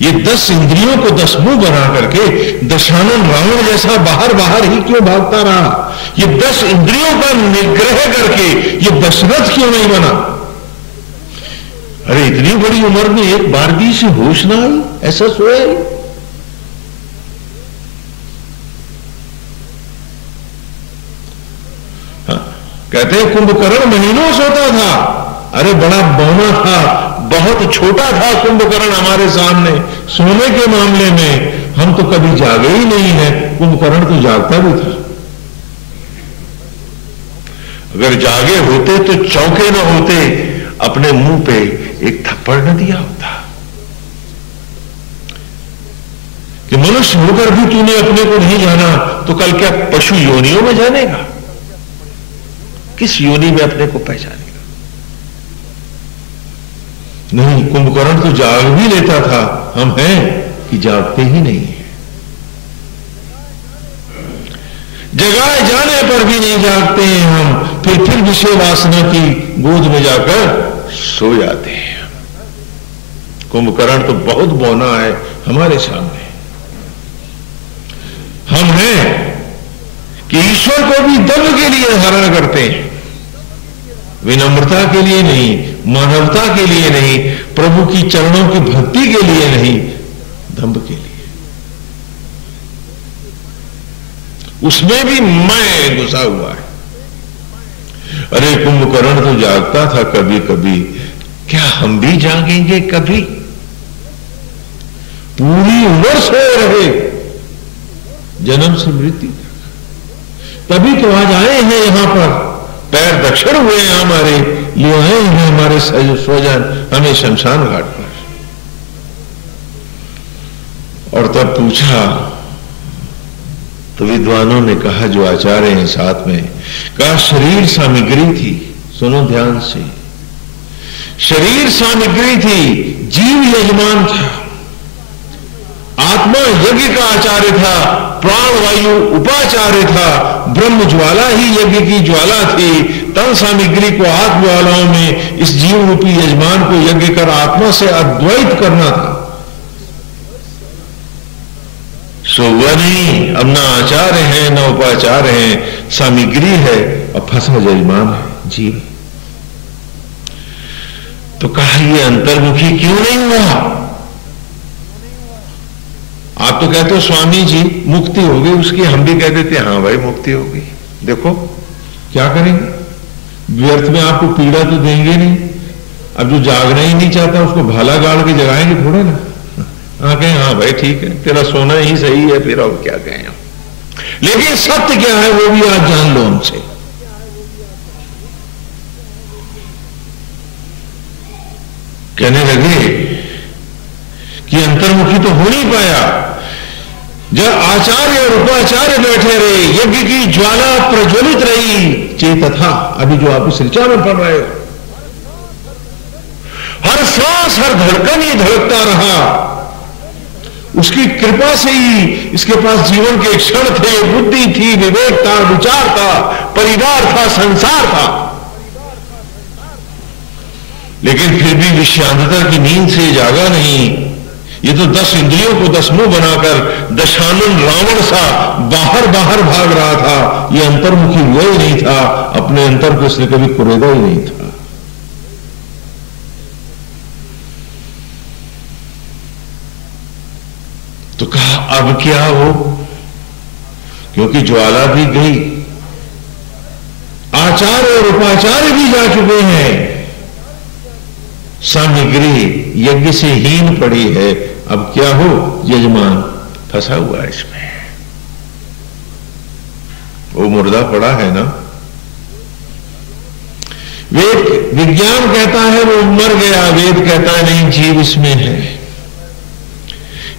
ये 10 इंद्रियों को 10 मुंह बना करके दशानन रावण जैसा बाहर बाहर ही क्यों भागता रहा? ये 10 इंद्रियों का निग्रह करके ये दशरथ क्यों नहीं बना? अरे इतनी बड़ी उम्र में एक बार भी से होश ना आई, ऐसा सोया ही। कहते हैं कुंभकर्ण महीनों सोता था। अरे बड़ा बौना था, बहुत छोटा था कुंभकर्ण हमारे सामने। सोने के मामले में हम तो कभी जागे ही नहीं है, कुंभकर्ण तो जागता भी था। अगर जागे होते तो चौंके न होते, अपने मुंह पे एक थप्पड़ न दिया होता कि मनुष्य होकर भी तूने अपने को नहीं जाना तो कल क्या पशु योनियों में जानेगा? किस योनि में अपने को पहचानेगा? नहीं, कुंभकर्ण तो जाग भी लेता था, हम हैं कि जागते ही नहीं है। जगाए जाने पर भी नहीं जागते हैं हम, फिर विषय वासना की गोद में जाकर सो जाते हैं। कुंभकर्ण तो बहुत बौना है हमारे सामने। हम हैं कि ईश्वर को भी दम्भ के लिए धारणा करते हैं, विनम्रता के लिए नहीं, मानवता के लिए नहीं, प्रभु की चरणों की भक्ति के लिए नहीं, दम्भ के लिए। उसमें भी मैं घुसा हुआ है। अरे कुंभकर्ण तो जागता था कभी कभी, क्या हम भी जागेंगे कभी? पूरी उम्र सोए रहे, जन्म से मृत्यु तक। तभी तो आज आए हैं यहां पर, पैर दक्षिण हुए हैं हमारे, ये आए हैं हमारे स्वजन हमें शमशान घाट पर। और तब पूछा तो विद्वानों ने कहा, जो आचार्य हैं साथ में, कहा शरीर सामग्री थी। सुनो ध्यान से, शरीर सामग्री थी, जीव यजमान था, आत्मा यज्ञ का आचार्य था, प्राण वायु उपाचार्य था, ब्रह्म ज्वाला ही यज्ञ की ज्वाला थी। तन सामग्री को आत्म ज्वालाओं में इस जीव रूपी यजमान को यज्ञ कर आत्मा से अद्वैत करना था। सो हुआ नहीं, अब ना आचार्य है ना उपाचार्य है, सामग्री है और फंसा यजमान है जीव। तो कहा ये अंतर्मुखी क्यों नहीं हुआ? आप तो कहते हो स्वामी जी मुक्ति हो गई उसकी, हम भी कह देते हाँ भाई मुक्ति हो गई। देखो क्या करेंगे, व्यर्थ में आपको पीड़ा तो देंगे नहीं। अब जो जागना ही नहीं चाहता उसको भाला गाड़ के जगाएंगे थोड़े ना। हाँ कहें हाँ भाई ठीक है, तेरा सोना ही सही है, फिर अब क्या कहें हम। लेकिन सत्य क्या है वो भी आज जान लो हमसे। कहने लगे कि अंतर्मुखी तो हो नहीं पाया। जब आचार्य और उपाचार्य बैठे रहे, यज्ञ की ज्वाला प्रज्वलित रही, चेतथा, अभी जो आप इस ऋचा में पढ़ रहे हो, हर सांस हर धड़कन ही धड़कता रहा। उसकी कृपा से ही इसके पास जीवन के क्षण थे, बुद्धि थी, विवेक था, विचार था, परिवार था, संसार था। लेकिन फिर भी विषयांतता की नींद से जागा नहीं। ये तो 10 इंद्रियों को 10 मुंह बनाकर दशानन रावण सा बाहर बाहर भाग रहा था। ये अंतर्मुखी हुआ ही नहीं था, अपने अंतर को इसने कभी कुरेदा ही नहीं था। तो कहा अब क्या हो, क्योंकि ज्वाला भी गई, आचार्य और उपाचार्य भी जा चुके हैं, सामग्री यज्ञ से हीन पड़ी है। अब क्या हो, यजमान फंसा हुआ है इसमें, वो मुर्दा पड़ा है ना। वेद विज्ञान कहता है वो मर गया, वेद कहता है नहीं जीव इसमें है।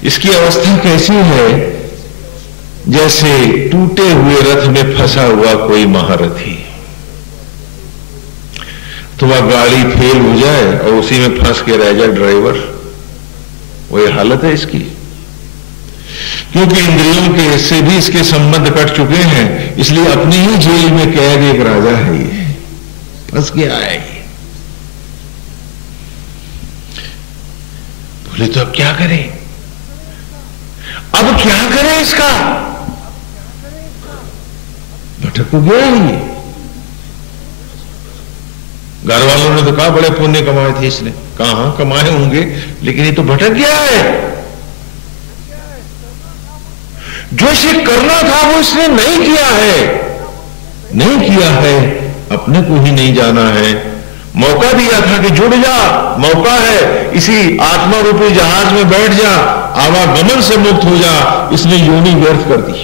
इसकी अवस्था कैसी है, जैसे टूटे हुए रथ में फंसा हुआ कोई महारथी। तो वह गाड़ी फेल हो जाए और उसी में फंस के रह जाए ड्राइवर, वही हालत है इसकी। क्योंकि इंद्रियों के से भी इसके संबंध कट चुके हैं, इसलिए अपनी ही जेल में कैद एक राजा है, ये फंस गया है। बोले तो अब क्या करें, अब क्या करें इसका, भटक तो गया ही। घर वालों ने तो कहा बड़े पुण्य कमाए थे इसने, कहां कमाए होंगे, लेकिन ये तो भटक गया है। जो इसे करना था वो इसने नहीं किया है, नहीं किया है, अपने को ही नहीं जाना है। मौका दिया था कि जुड़ जा, मौका है, इसी आत्मा रूपी जहाज में बैठ जा, आवागमन से मुक्त हो जा, इसने योनि व्यर्थ कर दी,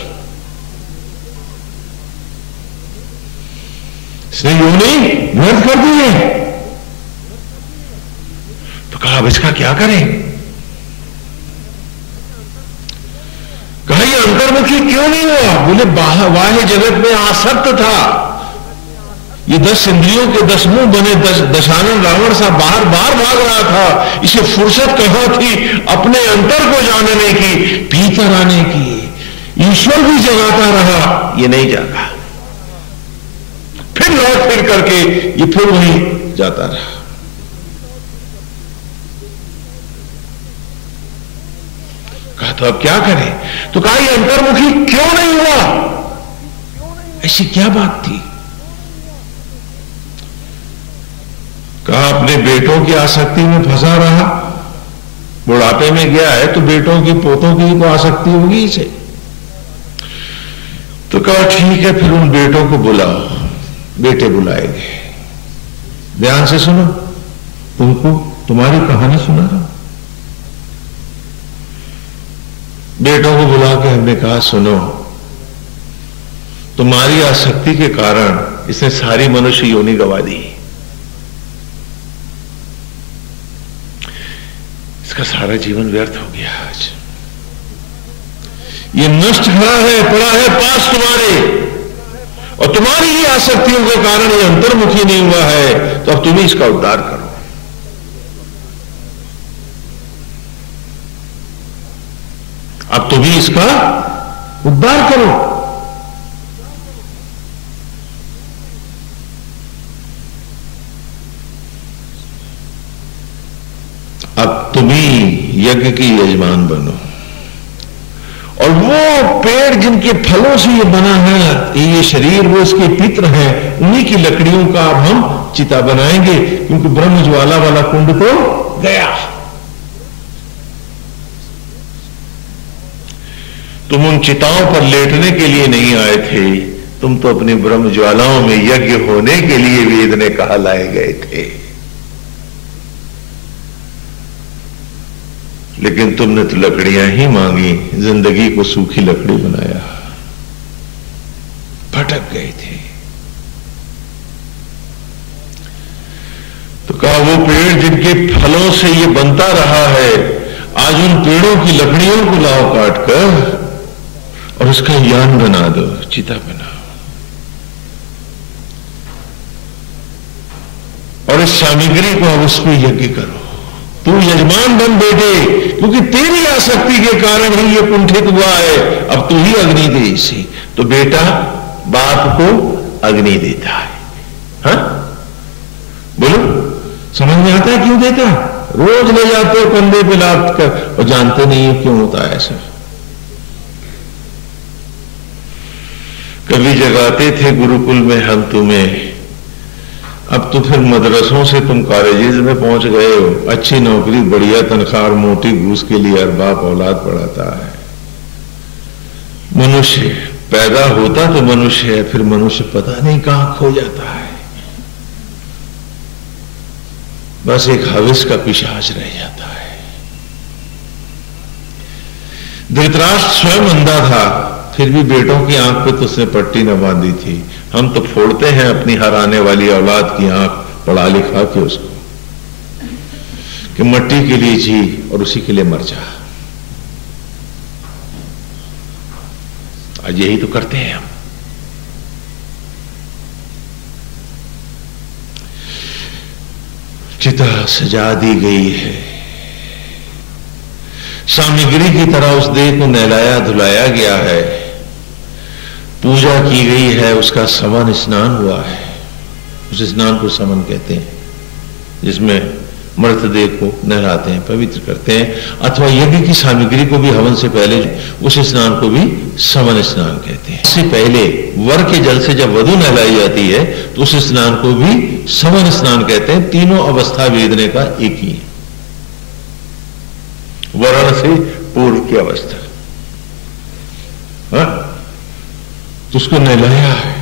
इसने योनि व्यर्थ कर दी है। तो कहा अब इसका क्या करें, कहा ये अंतर्मुखी क्यों नहीं हुआ। बोले बाह्य जगत में आसक्त था, ये 10 इंद्रियों के 10 मुंह बने दशानन रावण सा बाहर बाहर भाग रहा था। इसे फुर्सत कहां थी अपने अंतर को जानने की, भीतर आने की। ईश्वर भी जगाता रहा, ये नहीं जागा। फिर लौट फिर करके ये फिर वहीं जाता रहा। कहा तो अब क्या करें? तो कहा ये अंतर्मुखी क्यों नहीं हुआ? ऐसी क्या बात थी? कहा अपने बेटों की आसक्ति में फंसा रहा, बुढ़ापे में गया है तो बेटों की पोतों की तो आसक्ति होगी इसे। तो कहा ठीक है, फिर उन बेटों को बुलाओ। बेटे बुलाए गए। ध्यान से सुनो, तुमको तुम्हारी कहानी सुना रहा हूं। बेटों को बुला के हमने कहा सुनो, तुम्हारी आसक्ति के कारण इसने सारी मनुष्य योनि गंवा दी। इसका सारा जीवन व्यर्थ हो गया। आज ये नष्ट खड़ा है, पड़ा है पास तुम्हारे, और तुम्हारी ही आसक्तियों के कारण ये अंतर्मुखी नहीं हुआ है। तो अब तुम ही इसका उद्धार करो। अब तुम ही इसका उद्धार करो। अब तुम ही यज्ञ की यजमान बनो। और वो पेड़ जिनके फलों से ये बना है, ये शरीर, वो इसके पित्र हैं, उन्हीं की लकड़ियों का अब हम चिता बनाएंगे, क्योंकि ब्रह्म ज्वाला वाला कुंड तो गया। तुम उन चिताओं पर लेटने के लिए नहीं आए थे, तुम तो अपनी ब्रह्म ज्वालाओं में यज्ञ होने के लिए वेद ने कहा लाए गए थे। लेकिन तुमने तो लकड़ियां ही मांगी, जिंदगी को सूखी लकड़ी बनाया, भटक गए थे। तो कहा वो पेड़ जिनके फलों से ये बनता रहा है, आज उन पेड़ों की लकड़ियों को लाओ काट कर और उसका यान बना दो, चिता बनाओ, और इस सामग्री को अब उस पर यज्ञ करो। तू यजमान बन बेटे, क्योंकि तेरी आसक्ति के कारण ही ये कुंठित हुआ है। अब तू ही अग्नि दे इसे। तो बेटा बाप को अग्नि देता है। हाँ बोलो, समझ में आता है क्यों देता? रोज ले जाते हो कंधे पे लाद कर और जानते नहीं हो क्यों होता है ऐसा। कभी जगाते थे गुरुकुल में हम तुम्हें, अब तो फिर मदरसों से तुम कॉलेजेस में पहुंच गए हो, अच्छी नौकरी, बढ़िया तनख्वाह और मोटी घूस के लिए हर बाप औलाद पढ़ाता है। मनुष्य पैदा होता तो मनुष्य है, फिर मनुष्य पता नहीं कहां खो जाता है। बस एक हविस का पिशाच रह जाता है। धृतराष्ट्र स्वयं अंधा था, फिर भी बेटों की आंख पे तो उसने पट्टी न बांधी थी। हम तो फोड़ते हैं अपनी हर आने वाली औलाद की आंख, पढ़ा लिखा के उसको, कि मट्टी के लिए जी और उसी के लिए मर जा। आज यही तो करते हैं हम। चिता सजा दी गई है, सामग्री की तरह उस देह को नहलाया धुलाया गया है, पूजा की गई है, उसका समन स्नान हुआ है। उस स्नान को समन कहते हैं, जिसमें मृतदेह को नहलाते हैं, पवित्र करते हैं। अथवा यज्ञ की सामग्री को भी हवन से पहले उस स्नान को भी समन स्नान कहते हैं। इससे पहले वर के जल से जब वधु नहलाई जाती है तो उस स्नान को भी समन स्नान कहते हैं। तीनों अवस्था वेदने का एक ही है। वर्ण से पूर्व की अवस्था, तो उसको नहलाया है,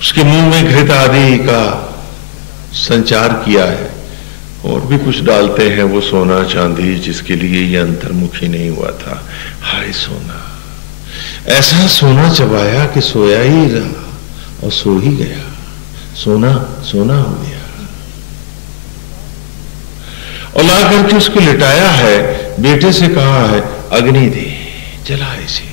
उसके मुंह में घृत आदि का संचार किया है, और भी कुछ डालते हैं, वो सोना चांदी जिसके लिए ये अंतर्मुखी नहीं हुआ था। हाय सोना, ऐसा सोना चबाया कि सोया ही रहा और सो ही गया, सोना सोना हो गया। और ला करके उसको लिटाया है, बेटे से कहा है अग्नि दे, जला इसे।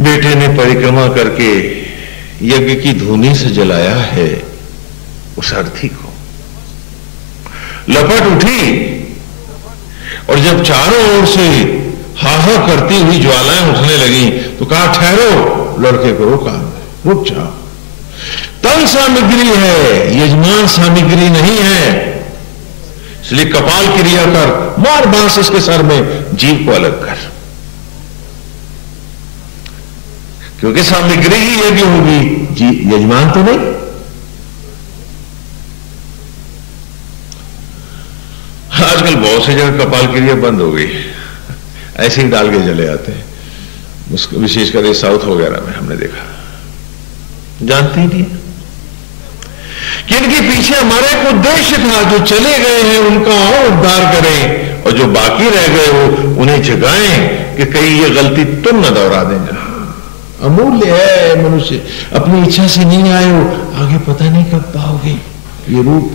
बेटे ने परिक्रमा करके यज्ञ की धूनी से जलाया है उस अर्थी को। लपट उठी और जब चारों ओर से हाहा करती हुई ज्वालाएं उठने लगी तो कहा, ठहरो, लड़के को रोका, रुक जाओ, तन सामग्री है, यजमान सामग्री नहीं है, इसलिए कपाल क्रिया कर, मार बांस इसके सर में, जीव को अलग कर, क्योंकि सामग्री ही यज्ञ होगी, यजमान तो नहीं। आजकल बहुत से जगह कपाल क्रिया बंद हो गई, ऐसे ही डाल के चले आते हैं, विशेषकर साउथ वगैरह में हमने देखा, जानते ही नहीं कि इनके पीछे हमारा एक उद्देश्य था, जो चले गए हैं उनका और उद्धार करें, और जो बाकी रह गए हो उन्हें जगाएं कि कहीं ये गलती तुम न दोहरा देना। अमूल्य है मनुष्य, अपनी इच्छा से नहीं आए हो, आगे पता नहीं कब पाओगे ये रूप,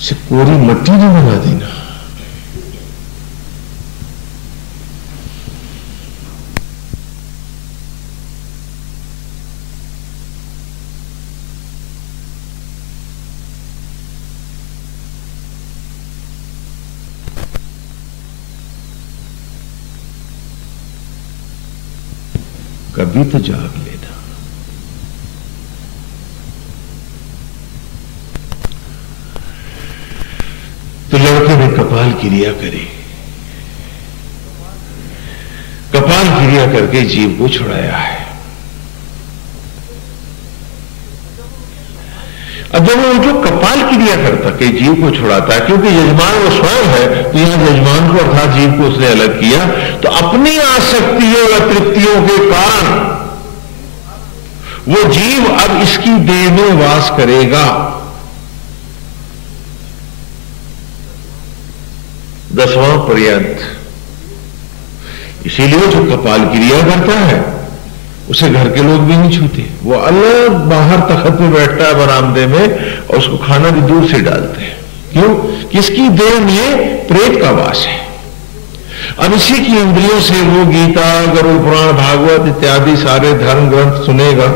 से कोरी मट्टी नहीं बना देना। कभी तो जाग लेना। तो लड़के ने कपाल क्रिया करी, कपाल क्रिया करके जीव को छुड़ाया है। अब जब वो जो कपाल क्रिया करता कि जीव को छुड़ाता है, क्योंकि यजमान वो स्वयं है, तो यहां यजमान को अर्थात जीव को उसने अलग किया, तो अपनी आसक्तियों या तृप्तियों के कारण वो जीव अब इसकी देह में वास करेगा। 10वां पर्यंत। इसीलिए जो कपाल क्रिया करता है उसे घर के लोग भी नहीं छूते, वो अलग बाहर तखत पे बैठता है बरामदे में, और उसको खाना भी दूर से डालते हैं। क्यों? किसकी देह में प्रेत का वास है। अब इसी की इंद्रियों से वो गीता, गरुड़ पुराण, भागवत इत्यादि सारे धर्म ग्रंथ सुनेगा,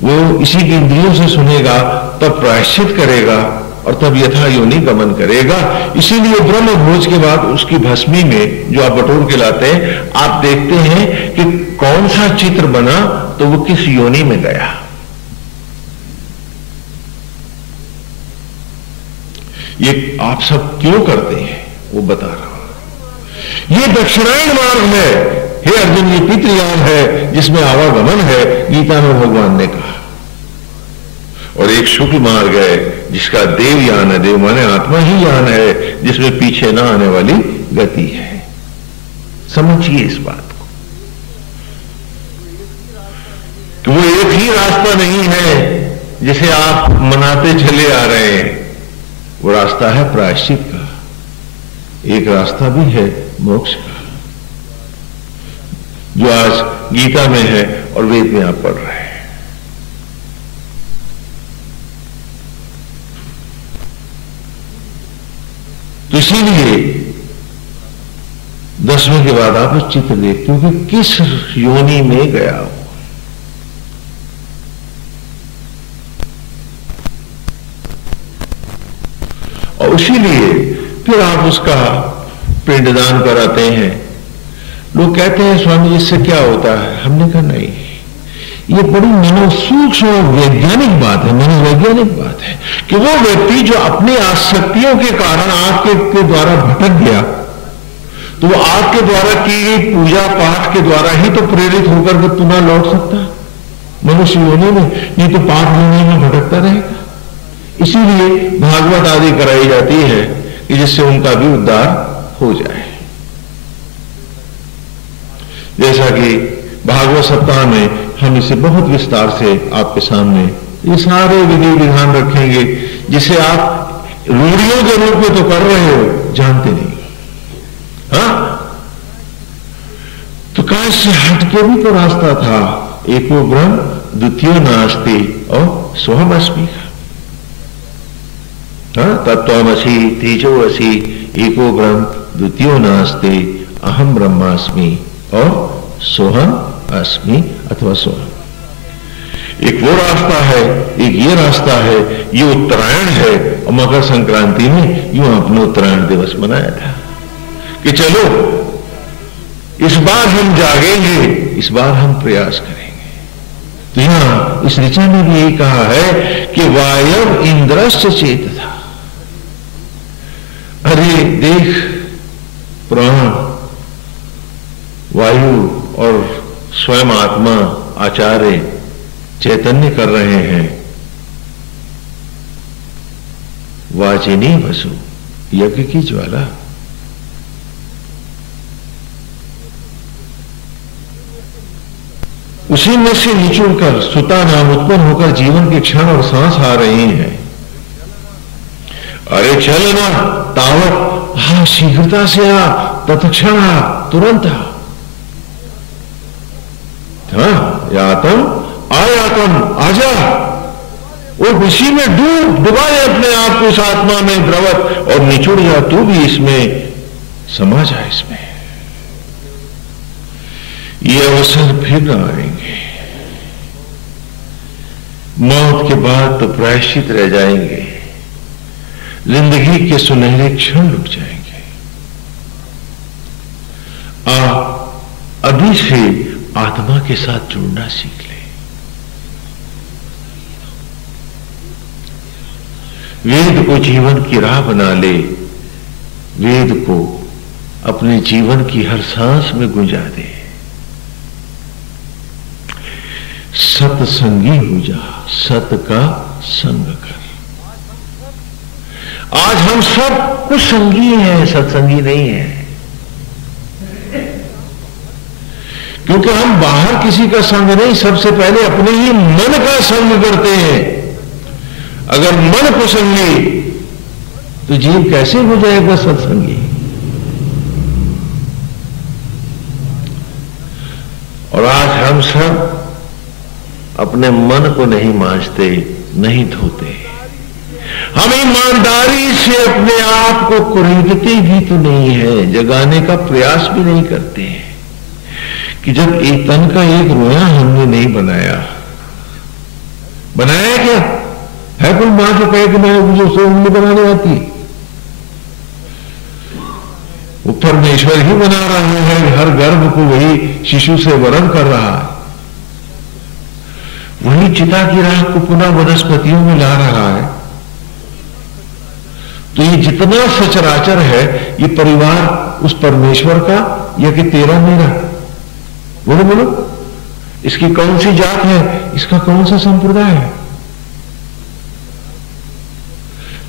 वो इसी की इंद्रियों से सुनेगा, तब प्रायश्चित करेगा और तब यथा योनि गमन करेगा। इसीलिए ब्रह्म भोज के बाद उसकी भस्मी में जो आप बटोर के लाते हैं, आप देखते हैं कि कौन सा चित्र बना, तो वो किस योनि में गया। ये आप सब क्यों करते हैं वो बता रहा हूं। ये दक्षिणायन मार्ग है, हे अर्जुन, ये पितृयान है जिसमें आवागमन है, गीता में भगवान ने कहा। और एक शुक्ल मार्ग है जिसका देवयान है, देव माने आत्मा ही यान है, जिसमें पीछे ना आने वाली गति है। समझिए इस बात को कि वो एक ही रास्ता नहीं है जिसे आप मनाते चले आ रहे हैं, वो रास्ता है प्रायश्चित का, एक रास्ता भी है मोक्ष का, जो आज गीता में है और वेद में आप पढ़ रहे हैं। तो इसीलिए 10वें के बाद आप उस चित्र देखते हो कि किस योनि में गया हो। और इसीलिए फिर आप उसका पिंडदान कराते हैं। लोग कहते हैं स्वामी जी इससे क्या होता है? हमने कहा नहीं, ये बड़ी मनोसूक्ष्म वैज्ञानिक बात है, मनोवैज्ञानिक बात है कि वो व्यक्ति जो अपनी आसक्तियों के कारण आपके द्वारा भटक गया, तो वो आपके द्वारा की गई पूजा पाठ के द्वारा ही तो प्रेरित होकर के पुनः लौट सकता है मनुष्य योनि में, नहीं तो पाप योनि में भटकता रहेगा। इसीलिए भागवत आदि कराई जाती है कि जिससे उनका भी उद्धार हो जाए। जैसा कि भागवत सप्ताह में हम इसे बहुत विस्तार से आपके सामने ये सारे विधि विधान रखेंगे, जिसे आप रूढ़ियों के रूप में तो कर रहे हो, जानते नहीं। हाँ, तो कहा इससे हटके भी तो रास्ता था, एको ब्रह्म द्वितीय नास्ति और सोहमअस्मि। हाँ, तत्त्वमसि तेजोऽसि एको ब्रह्म द्वितीयो नास्ति अहम ब्रह्मास्मि और सोहम अस्मि अथवा सोहम। एक वो रास्ता है, एक ये रास्ता है, ये उत्तरायण है। और मकर संक्रांति में यूं आपने उत्तरायण दिवस मनाया था कि चलो इस बार हम जागेंगे, इस बार हम प्रयास करेंगे। तो यहां इस ऋचा ने भी यही कहा है कि वायव इंद्रश्च चेत था। अरे देख, प्राण, वायु और स्वयं आत्मा आचार्य चैतन्य कर रहे हैं, वाजिनी वसु, यज्ञ की ज्वाला। उसी में से निचुड़कर सुता नाम उत्पन्न होकर जीवन के क्षण और सांस आ रही हैं। अरे चल ना, तावत हाँ, शीघ्रता से आ, तत्क्षण आ, तुरंत आ। हाँ, यातम आयातम, आजा। और उसी में डुबाए अपने आप को उस आत्मा में द्रवत, और निचुड़ जा तू भी इसमें, समा जा इसमें। ये अवसर फिर न आएंगे। मौत के बाद तो प्रायश्चित रह जाएंगे, जिंदगी के सुनहरे क्षण रुक जाएंगे। अभी से आत्मा के साथ जुड़ना सीख ले। वेद को जीवन की राह बना ले, वेद को अपने जीवन की हर सांस में गुंजा दे। सत्संगी हो जा, सत का संग कर। आज हम सब कुछ संगी हैं, सत्संगी नहीं है, क्योंकि हम बाहर किसी का संग नहीं, सबसे पहले अपने ही मन का संग करते हैं। अगर मन को संगी तो जीव कैसे हो जाएगा सत्संगी? और आज हम सब अपने मन को नहीं मांजते, नहीं धोते। हम ईमानदारी से अपने आप को खरीदते भी तो नहीं है, जगाने का प्रयास भी नहीं करते हैं कि जब एक तन का एक रोया हमने नहीं बनाया। बनाया क्या है? कोई मां जो कहे कि मैं मुझे उससे उंगली बनाने आती है? वो परमेश्वर ही बना रहा है, हर गर्भ को वही शिशु से वरण कर रहा है, वही चिता की राख को पुनः वनस्पतियों में ला रहा है। तो ये जितना सचराचर है, ये परिवार उस परमेश्वर का या कि तेरा मेरा? बोलो बोलो, इसकी कौन सी जात है, इसका कौन सा संप्रदाय है?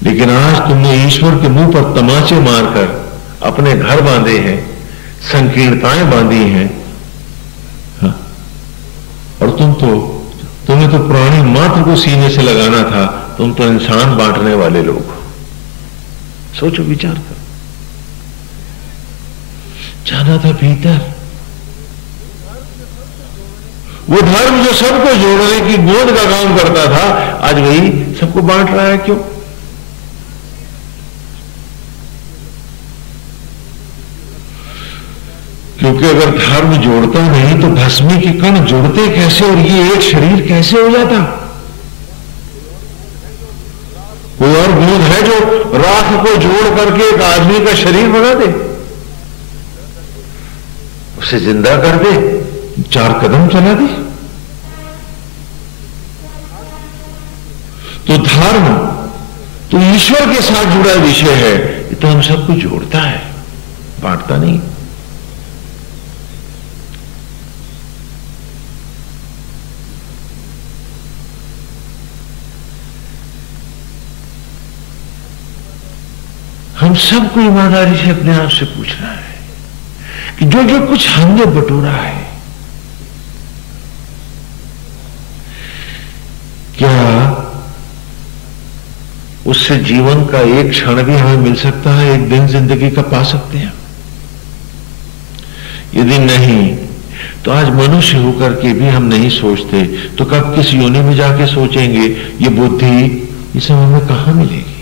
लेकिन आज तुमने ईश्वर के मुंह पर तमाचे मारकर अपने घर बांधे हैं, संकीर्णताएं बांधी हैं। हाँ? और तुम्हें तो प्राणी मात्र को सीने से लगाना था, तुम तो इंसान बांटने वाले लोग। सोचो, विचार करो। जाना था भीतर, वो धर्म जो सबको जोड़ने की गोद का काम करता था, आज वही सबको बांट रहा है। क्यों? क्योंकि अगर धर्म जोड़ता नहीं तो भस्मी के कण जुड़ते कैसे, और ये एक शरीर कैसे हो जाता? कोई और गोद है जो राख को जोड़ करके एक आदमी का शरीर बना दे, उसे जिंदा कर दे, 4 कदम चला दे? तो धर्म तो ईश्वर के साथ जुड़ा विषय है, ये तो हम सबको जोड़ता है, बांटता नहीं। हम सबको ईमानदारी से अपने आप से पूछना है कि जो जो कुछ हमने बटोरा है, क्या उससे जीवन का एक क्षण भी हमें मिल सकता है, एक दिन जिंदगी का पा सकते हैं? यदि नहीं तो आज मनुष्य होकर के भी हम नहीं सोचते, तो कब किस योनि में जाके सोचेंगे? ये बुद्धि, ये सब हमें कहां मिलेगी?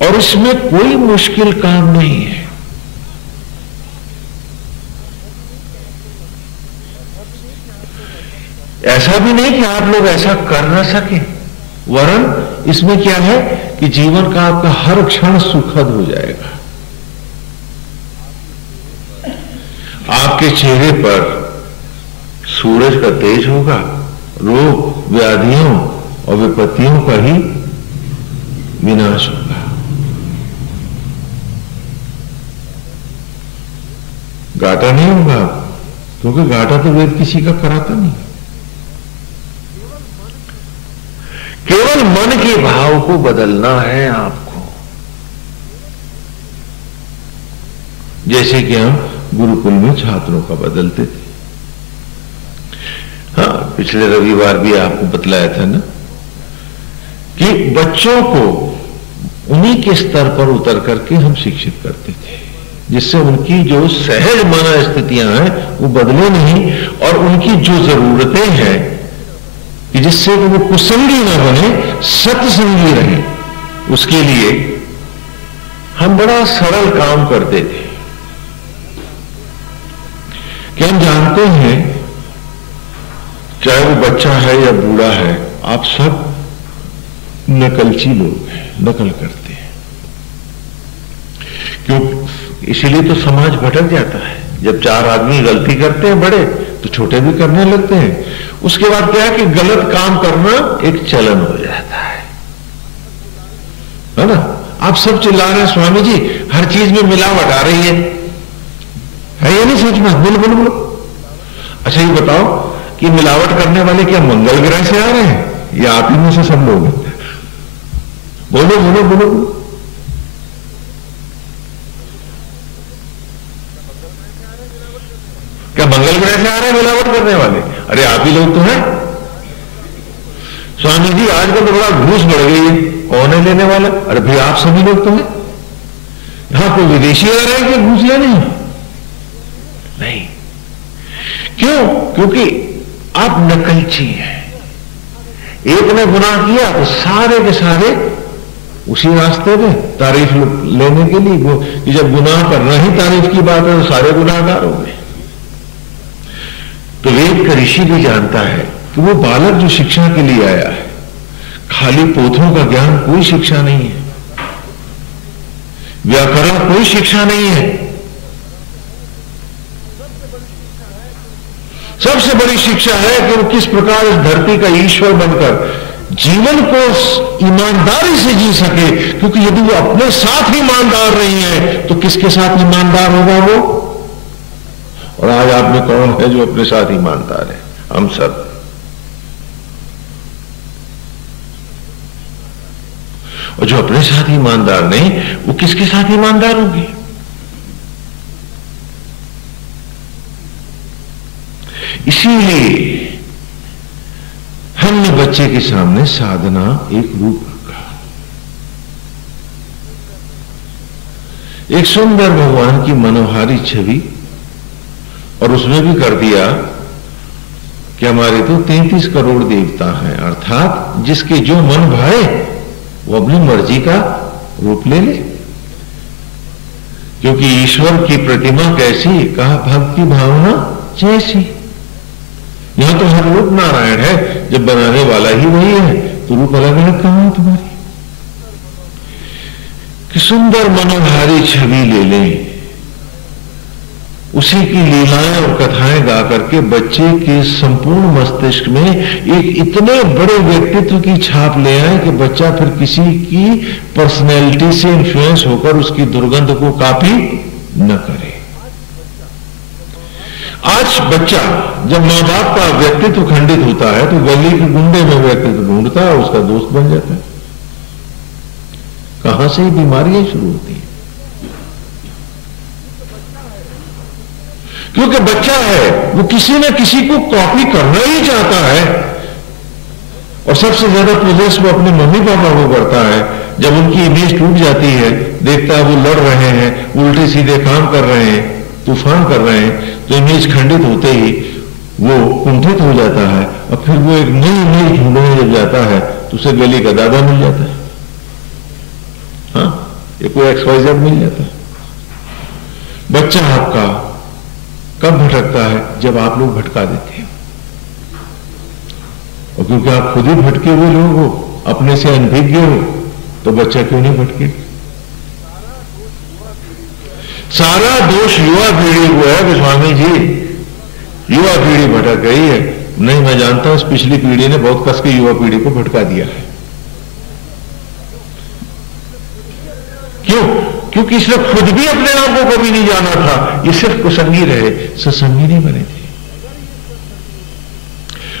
और इसमें कोई मुश्किल काम नहीं है। ऐसा भी नहीं कि आप लोग ऐसा कर ना सके, वरन इसमें क्या है कि जीवन का आपका हर क्षण सुखद हो जाएगा। आपके चेहरे पर सूरज का तेज होगा, रोग व्याधियों और विपत्तियों का ही विनाश होगा। घाटा नहीं होगा, क्योंकि घाटा तो वेद किसी का कराता नहीं। केवल मन के भाव को बदलना है आपको। जैसे कि हम गुरुकुल में छात्रों का बदलते थे। हाँ, पिछले रविवार भी आपको बतलाया था ना कि बच्चों को उन्हीं के स्तर पर उतर करके हम शिक्षित करते थे, जिससे उनकी जो सहज मन स्थितियां हैं वो बदले नहीं, और उनकी जो जरूरतें हैं कि जिससे वो कुसंगी ना बने, सत्संगी रहे, उसके लिए हम बड़ा सरल काम करते थे कि हम जानते हैं चाहे वो बच्चा है या बूढ़ा है, आप सब नकलची लोग हैं, नकल करते हैं। क्यों? इसीलिए तो समाज भटक जाता है। जब चार आदमी गलती करते हैं बड़े, तो छोटे भी करने लगते हैं। उसके बाद क्या है कि गलत काम करना एक चलन हो जाता है ना। आप सब चिल्ला रहे हैं स्वामी जी हर चीज में मिलावट आ रही है ये नहीं सच में? बोलो बोलो बोलो। अच्छा ये बताओ कि मिलावट करने वाले क्या मंगल ग्रह से आ रहे हैं या आप ही में से सब लोग? बोलो बोलो बोलो बोलो। क्या मंगल ग्रह से आ रहे हैं मिलावट करने वाले? अरे आप ही लोग तो हैं। स्वामी जी आजकल तो बड़ा घूस बढ़ गई है, कौन है लेने वाला? अरे भाई आप सभी लोग तो हैं। यहां कोई विदेशी आ रहे हैं कि घूस लेने? नहीं। क्यों? क्योंकि आप नकलची हैं। एक ने गुनाह किया तो सारे के सारे उसी रास्ते में तारीफ लेने के लिए, वो कि जब गुनाह करना ही तारीफ की बात है तो सारे गुनाहगार हो गए। तो वेद का ऋषि भी जानता है कि वो बालक जो शिक्षा के लिए आया है, खाली पोथों का ज्ञान कोई शिक्षा नहीं है, व्याकरण कोई शिक्षा नहीं है। सबसे बड़ी शिक्षा है कि वो किस प्रकार इस धरती का ईश्वर बनकर जीवन को ईमानदारी से जी सके, क्योंकि यदि वो अपने साथ ईमानदार नहीं है तो किसके साथ ईमानदार होगा वो? और आज आप में कौन है जो अपने साथ ईमानदार है? हम सब। और जो अपने साथ ईमानदार नहीं, वो किसके साथ ईमानदार होगी? इसीलिए हमने बच्चे के सामने साधना एक रूप रखा, एक सुंदर भगवान की मनोहारी छवि, और उसमें भी कर दिया कि हमारे तो 33 करोड़ देवता हैं, अर्थात जिसके जो मन भाए वो अपनी मर्जी का रूप ले ले। क्योंकि ईश्वर की प्रतिमा कैसी? कहा भक्ति भावना जैसी। यहां तो हर रूप नारायण है, जब बनाने वाला ही वही है तो रूप अलग अलग कहां है तुम्हारी? कि सुंदर मनोहारी छवि ले लें, उसी की लीलाएं और कथाएं गा करके बच्चे के संपूर्ण मस्तिष्क में एक इतने बड़े व्यक्तित्व की छाप ले आए कि बच्चा फिर किसी की पर्सनैलिटी से इन्फ्लुएंस होकर उसकी दुर्गंध को कॉपी न करे। आज बच्चा जब मां बाप का व्यक्तित्व खंडित होता है तो गली के गुंडे में व्यक्तित्व ढूंढता है, उसका दोस्त बन जाता है। कहां से ही बीमारियां शुरू होती हैं? क्योंकि बच्चा है वो किसी न किसी को कॉपी करना ही चाहता है, और सबसे ज्यादा प्रोजेस वो अपने मम्मी पापा को करता है। जब उनकी इमेज टूट जाती है, देखता है वो लड़ रहे हैं, उल्टे सीधे काम कर रहे हैं, तूफान कर रहे हैं, तो इमेज खंडित होते ही वो कुंठित हो जाता है, और फिर वो एक नई इमेज ढूंढने जब जाता है तो उसे गली का दादा मिल जाता है, हाँ, ये कोई XYZ मिल जाता है। बच्चा आपका कब भटकता है? जब आप लोग भटका देते हैं। और क्योंकि आप खुद ही भटके हुए लोग हो, अपने से अनभिज्ञ हो, तो बच्चा क्यों नहीं भटके? सारा दोष युवा पीढ़ी को है कि स्वामी जी युवा पीढ़ी भटक गई है। नहीं, मैं जानता हूं इस पिछली पीढ़ी ने बहुत कस के युवा पीढ़ी को भटका दिया है। क्यों? क्योंकि इसने खुद भी अपने आप को कभी नहीं जाना था, ये सिर्फ कुसंगी रहे, सत्संगी नहीं बने थे।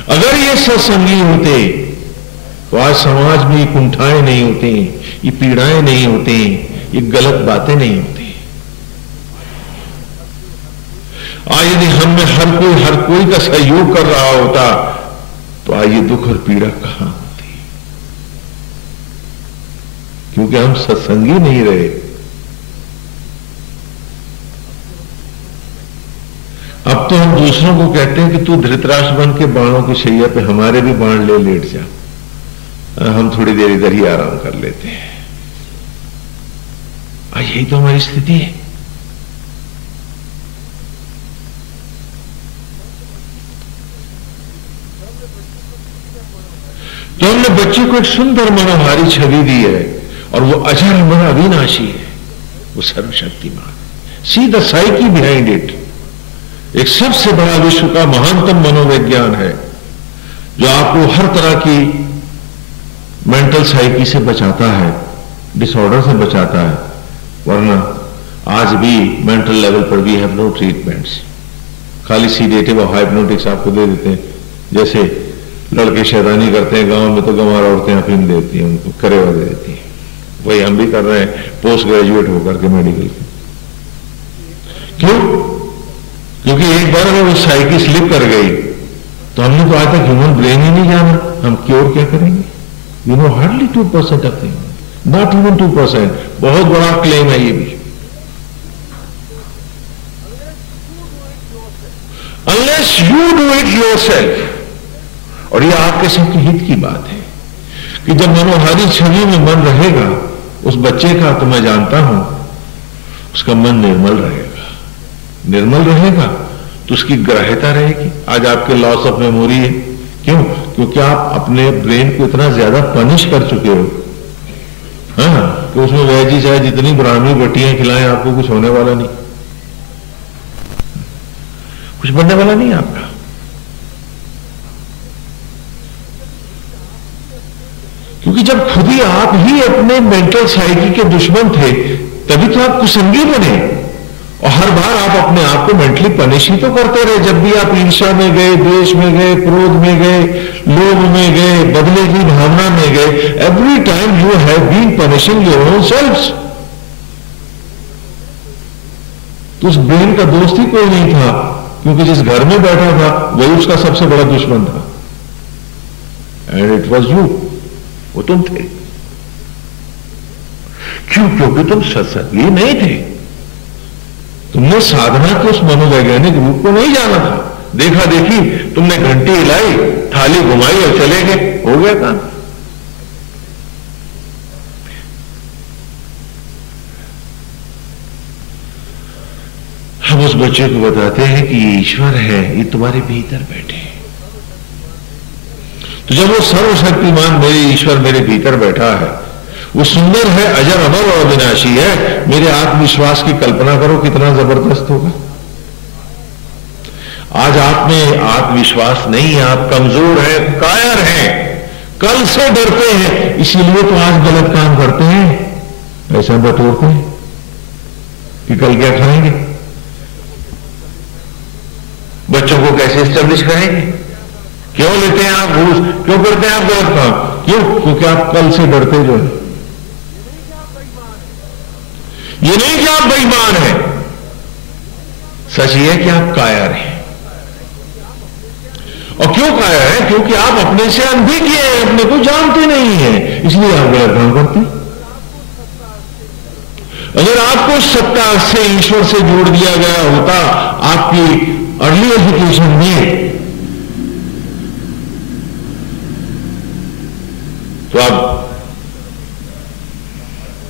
अगर ये सत्संगी होते तो आज समाज में ये कुंठाएं नहीं होती, ये पीड़ाएं नहीं होती, ये गलत बातें नहीं होती। आज यदि हम में हर कोई का सहयोग कर रहा होता तो आज ये दुख और पीड़ा कहां होती? क्योंकि हम सत्संगी नहीं रहे। अब तो हम दूसरों को कहते हैं कि तू धृतराष्ट्र बन के बाणों की शैया पे हमारे भी बाण ले लेट जा, हम थोड़ी देर इधर ही आराम कर लेते हैं। यही तो हमारी स्थिति है। तो हमने बच्चे को एक सुंदर मनोहारी छवि दी है और वो अजर अमर अविनाशी है, वो सर्वशक्तिमान। See the psyche behind it. एक सबसे बड़ा विश्व का महानतम मनोविज्ञान है जो आपको हर तरह की मेंटल साइकी से बचाता है, डिसऑर्डर से बचाता है। वरना आज भी मेंटल लेवल पर वी हैव नो ट्रीटमेंट्स, खाली सीडेटिव और हाइप्नोटिक्स आपको दे देते हैं। जैसे लड़के शैतानी करते हैं गांव में तो गंवार औरतें अफीम देती हैं, उनको करेवा दे देती हैं। वही हम भी कर रहे हैं पोस्ट ग्रेजुएट होकर के मेडिकल के। क्यों? क्योंकि एक बार अगर वो साइकी स्लिप कर गई तो हमने तो आज तक ह्यूमन ब्रेन ही नहीं जाना, हम क्योर क्या करेंगे? You know hardly 2% of thing, not even 2%। बहुत बड़ा क्लेम है ये भी। Unless you do it yourself. और ये आपके सबके हित की बात है कि जब मनोहारी छवि में मन रहेगा उस बच्चे का, तो मैं जानता हूं उसका मन निर्मल रहेगा। निर्मल रहेगा तो उसकी ग्राह्यता रहेगी। आज आपके लॉस ऑफ मेमोरी है। क्यों? क्योंकि आप अपने ब्रेन को इतना ज्यादा पनिश कर चुके हो, हाँ, कि उसमें वैजी चाहे जितनी ब्राह्मी बट्टियां खिलाएं आपको कुछ होने वाला नहीं, कुछ बनने वाला नहीं आपका। क्योंकि जब खुद ही आप ही अपने मेंटल साइकी के दुश्मन थे तभी तो आप कुसंगी बने। और हर बार आप अपने आप को मेंटली पनिश ही तो करते रहे। जब भी आप ईर्ष्या में गए, द्वेष में गए, क्रोध में गए, लोभ में गए, बदले की भावना में गए, every time you have been punishing your own selfs. तो उस ब्रेन का दोस्त ही कोई नहीं था, क्योंकि जिस घर में बैठा था वही उसका सबसे बड़ा दुश्मन था। एंड इट वॉज यू, वो तुम थे। क्यों? क्योंकि तुम सत्संगी नहीं थे। तुमने साधना के उस मनोवैज्ञानिक रूप को नहीं जाना था। देखा देखी तुमने घंटी हिलाई, थाली घुमाई और चले गए, हो गया काम। हम उस बच्चे को बताते हैं कि ये ईश्वर है, ये तुम्हारे भीतर बैठे। तो जब वो सर्वशक्तिमान मेरे ईश्वर मेरे भीतर बैठा है, वो सुंदर है, अजर अमर और अविनाशी है, मेरे आत्मविश्वास की कल्पना करो कितना जबरदस्त होगा। आज आप में आत्मविश्वास नहीं है, आप कमजोर हैं, कायर हैं, कल से डरते हैं, इसीलिए तो आज गलत काम करते हैं। ऐसा बटोरते हैं कि कल क्या खाएंगे, बच्चों को कैसे स्टेब्लिश करेंगे, क्यों लेते हैं आप घूस, क्यों करते हैं आप गलत काम? क्यों? क्योंकि आप कल से डरते जो है। ये नहीं कि आप बेईमान हैं, सच ये है कि आप कायर हैं। और क्यों कायर है? क्योंकि आप अपने से अनभिज्ञ हैं, अपने को जानते नहीं हैं, इसलिए आप गलत काम करते हैं। अगर आपको सत्ता से, ईश्वर से जोड़ दिया गया होता आपकी अर्ली एजुकेशन में, तो आप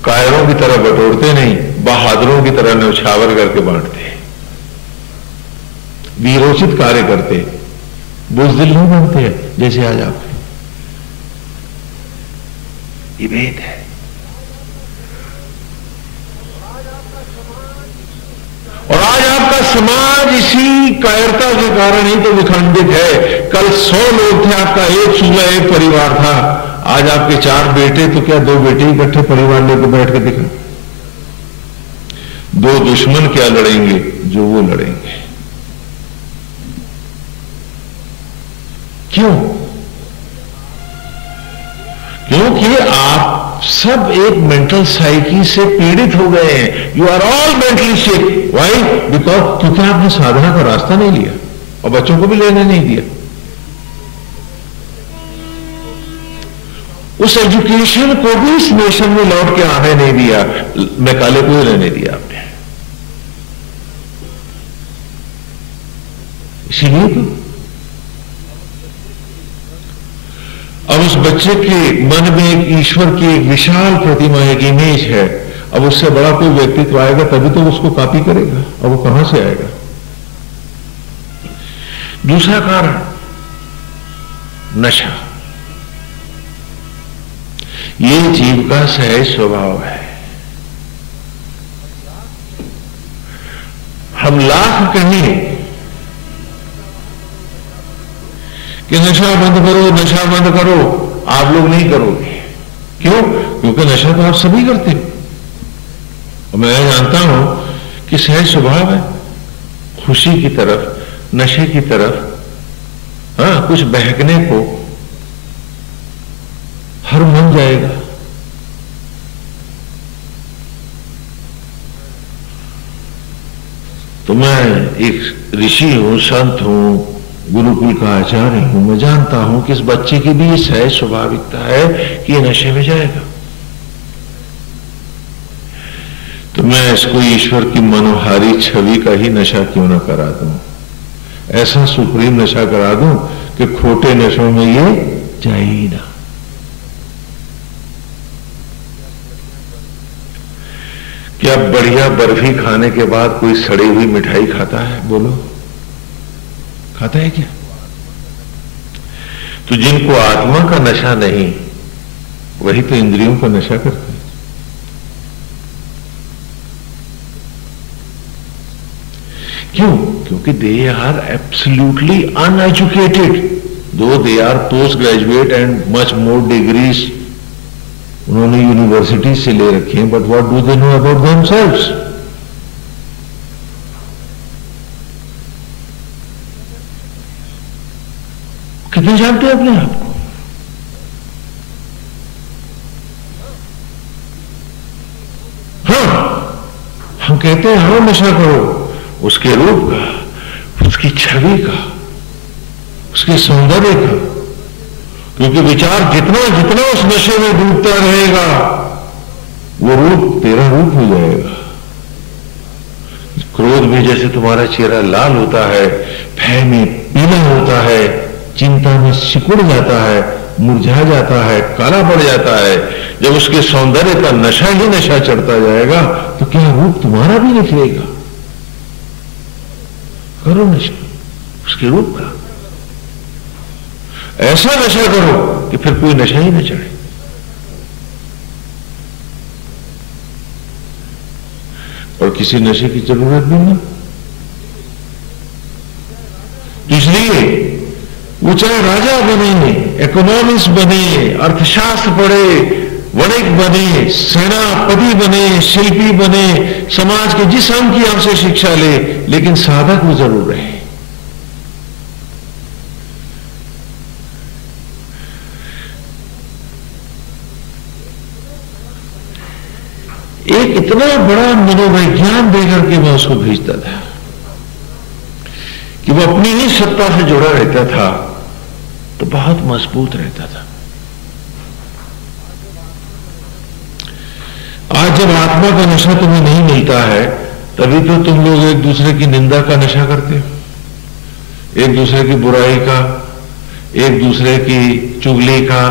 कायरों की तरह बटोरते नहीं, बहादुरों की तरह न्यौछावर करके बांटते, वीरोचित कार्य करते, बुज़दिल नहीं बनते हैं जैसे आज आप। ये भेद है। और आज आपका समाज इसी कायरता के कारण ही तो विखंडित है। कल 100 लोग थे, आपका एक सुबह एक परिवार था। आज आपके 4 बेटे, तो क्या 2 बेटे इकट्ठे परिवार लेकर बैठ के दिखा? 2 दुश्मन क्या लड़ेंगे जो वो लड़ेंगे। क्यों? क्योंकि आप सब एक मेंटल साइकी से पीड़ित हो गए हैं। You are all mentally sick. Why? Because क्योंकि आपने साधना का रास्ता नहीं लिया और बच्चों को भी लेने नहीं दिया। उस एजुकेशन को भी इस नेशन में लौट के आने नहीं दिया। मैकाले को ही रहने दिया आपने। इसीलिए तो अब उस बच्चे के मन में एक ईश्वर की एक विशाल प्रतिमा, एक इमेज है। अब उससे बड़ा कोई व्यक्तित्व आएगा तभी तो उसको कॉपी करेगा, और वो कहां से आएगा? दूसरा कारण, नशा। ये जीव का सहज स्वभाव है। हम लाख कहें कि नशा बंद करो, नशा बंद करो, आप लोग नहीं करोगे। क्यों? क्योंकि नशा तो आप सभी करते हो। और मैं जानता हूं कि सहज स्वभाव है खुशी की तरफ, नशे की तरफ। हाँ, कुछ बहकने को हर मन जाएगा। तो मैं एक ऋषि हूं, संत हूं, गुरुकुल का आचार्य हूं। मैं जानता हूं कि इस बच्चे की भी सहज स्वाभाविकता है कि ये नशे में जाएगा। तो मैं इसको ईश्वर की मनोहारी छवि का ही नशा क्यों ना करा दूं, ऐसा सुप्रीम नशा करा दूं कि खोटे नशों में ये जाए ही ना। क्या बढ़िया बर्फी खाने के बाद कोई सड़ी हुई मिठाई खाता है? बोलो, खाता है क्या? तो जिनको आत्मा का नशा नहीं, वही तो इंद्रियों का नशा करते हैं। क्यों? क्योंकि दे आर एब्सोल्युटली अनएजुकेटेड, दो they R post graduate and much more degrees उन्होंने यूनिवर्सिटी से ले रखे हैं, but what do they know about themselves? कितने जानते हैं अपने आप को? हाँ, हम कहते हैं हाँ नशा करो, उसके रूप का, उसकी छवि का, उसके सौंदर्य का। क्योंकि विचार जितना जितना उस नशे में डूबता रहेगा, वो रूप तेरा रूप हो जाएगा। क्रोध में जैसे तुम्हारा चेहरा लाल होता है, भय में पीला होता है, चिंता में सिकुड़ जाता है, मुरझा जाता है, काला पड़ जाता है। जब उसके सौंदर्य का नशा ही नशा चढ़ता जाएगा तो क्या रूप तुम्हारा भी निकलेगा? करो नशा उसके रूप का, ऐसा नशा करो कि फिर कोई नशा ही न चढ़े। और किसी नशे की जरूरत भी नहीं। इसलिए वो चाहे राजा बने, इकोनॉमिस्ट बने, अर्थशास्त्र पढ़े, वणिक बने, सेनापति बने, शिल्पी बने, समाज के जिस अंग की हमसे शिक्षा ले, लेकिन साधक वो जरूर रहे। एक इतना बड़ा मनोविज्ञान देकर के मैं उसको भेजता था कि वो अपनी ही सत्ता से जुड़ा रहता था तो बहुत मजबूत रहता था। आज जब आत्मा का नशा तुम्हें नहीं मिलता है, तभी तो तुम लोग एक दूसरे की निंदा का नशा करते हो, एक दूसरे की बुराई का, एक दूसरे की चुगली का,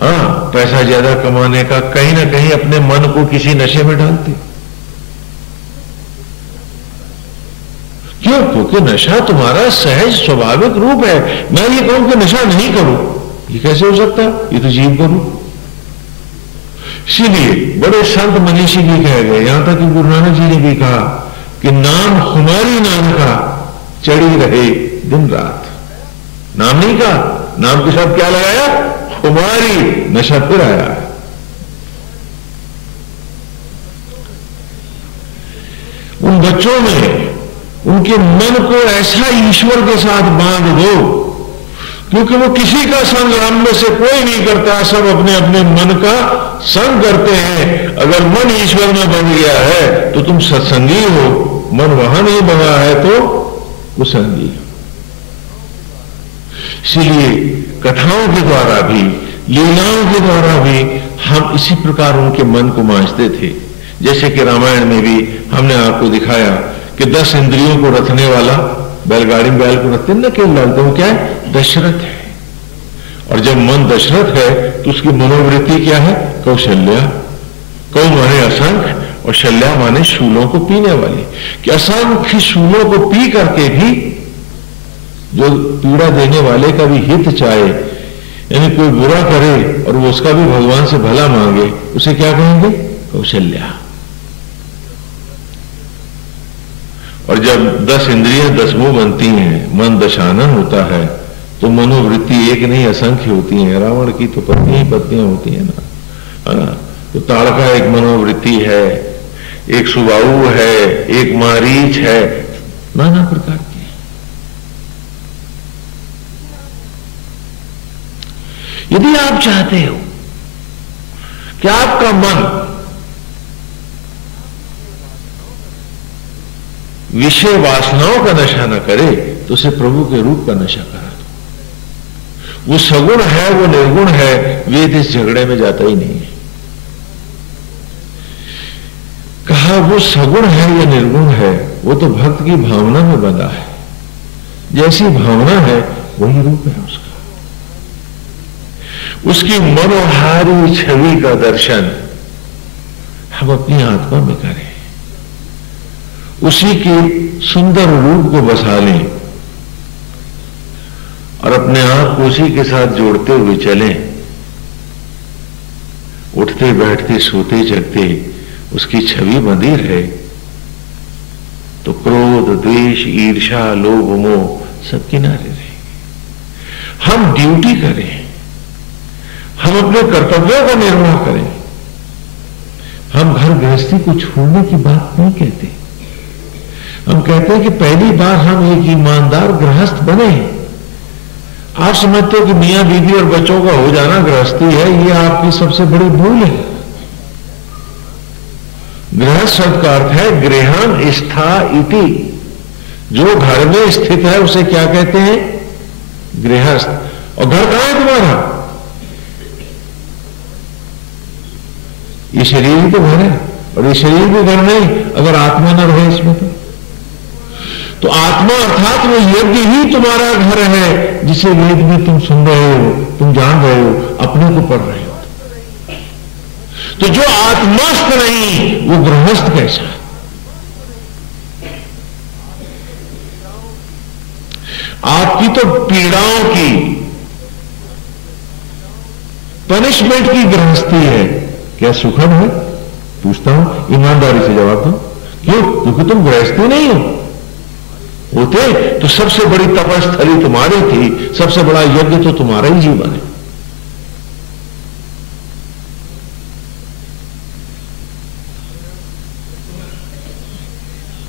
हाँ, पैसा ज्यादा कमाने का, कहीं ना कहीं अपने मन को किसी नशे में डालते। क्यों? क्योंकि नशा तुम्हारा सहज स्वाभाविक रूप है। मैं ये कहूं कि नशा नहीं करूं, ये कैसे हो सकता? ये तो जीव का रूप। इसीलिए बड़े संत मनीषी भी कह गए, यहां तक कि गुरु नानक जी ने भी कहा कि नाम खुमारी नाम का चढ़ी रहे दिन रात। नाम नहीं कहा, नाम के साथ क्या लगाया? खुमारी, नशा फिर आया। उन बच्चों में उनके मन को ऐसा ईश्वर के साथ बांध दो, क्योंकि वो किसी का संग हम में से कोई नहीं करता, सब अपने अपने मन का संग करते हैं। अगर मन ईश्वर में बन गया है तो तुम सत्संगी हो, मन वहां नहीं बना है तो कुसंगी। इसीलिए कथाओं के द्वारा भी, लीलाओं के द्वारा भी हम इसी प्रकार उनके मन को मांझते थे। जैसे कि रामायण में भी हमने आपको दिखाया कि 10 इंद्रियों को रखने वाला बैलगाड़ी में बैल को रखते न, केवल डालते हो क्या है? दशरथ है। और जब मन दशरथ है तो उसकी मनोवृत्ति क्या है? कौशल्या। कौ माने असंख्य और शल्या माने शूलों को पीने वाली, कि असंख्य शूलों को पी करके भी जो पीड़ा देने वाले का भी हित चाहे, यानी कोई बुरा करे और वो उसका भी भगवान से भला मांगे, उसे क्या कहेंगे? कौशल्या। और जब 10 इंद्रियां 10 मुंह बनती हैं, मन दशानन होता है, तो मनोवृत्ति एक नहीं असंख्य होती है। रावण की तो पत्नी ही पत्नियां होती है ना। तो ताड़का एक मनोवृत्ति है, एक सुबाहु है, एक मारीच है, नाना प्रकार की। यदि आप चाहते हो कि आपका मन विषय वासनाओं का नशा न करे, तो उसे प्रभु के रूप का नशा करा दो। वो सगुण है, वो निर्गुण है, वेद इस झगड़े में जाता ही नहीं है। कहा वो सगुण है या निर्गुण है, वो तो भक्त की भावना में बंधा है। जैसी भावना है वही रूप है उसका। उसकी मनोहारी छवि का दर्शन हम अपनी आत्मा में करें, उसी के सुंदर रूप को बसा लें और अपने आप को उसी के साथ जोड़ते हुए चलें। उठते बैठते सोते जगते उसकी छवि बंधी रहे, तो क्रोध, द्वेष, ईर्ष्या, लोभ, मोह सब किनारे रहे। हम ड्यूटी करें, हम अपने कर्तव्यों का निर्वाह करें। हम घर गृहस्थी को छोड़ने की बात नहीं कहते। हम कहते हैं कि पहली बार हम एक ईमानदार गृहस्थ बने। आप समझते हो कि मियां बीवी और बच्चों का हो जाना गृहस्थी है, यह आपकी सबसे बड़ी भूल है। गृहस्थ शब्द का अर्थ है गृहम स्था इति। जो घर में स्थित है उसे क्या कहते हैं? गृहस्थ। और घर कहां है तुम्हारा? ये शरीर ही तो घर है, और ये शरीर भी घर नहीं अगर आत्मा न रहे इसमें। तो आत्मा अर्थात वो यज्ञ ही तुम्हारा घर है, जिसे वेद में तुम सुन रहे हो, तुम जान रहे हो, अपने को पढ़ रहे हो। तो जो आत्मस्थ नहीं वो गृहस्थ कैसा? आपकी तो पीड़ाओं की, पनिशमेंट की गृहस्थी है। क्या सुखद है? पूछता हूं, ईमानदारी से जवाब दो। क्यों? क्योंकि तुम गृहस्थी नहीं हो। होते तो सबसे बड़ी तपस्थली तुम्हारी थी, सबसे बड़ा यज्ञ तो तुम्हारा ही जीवन है।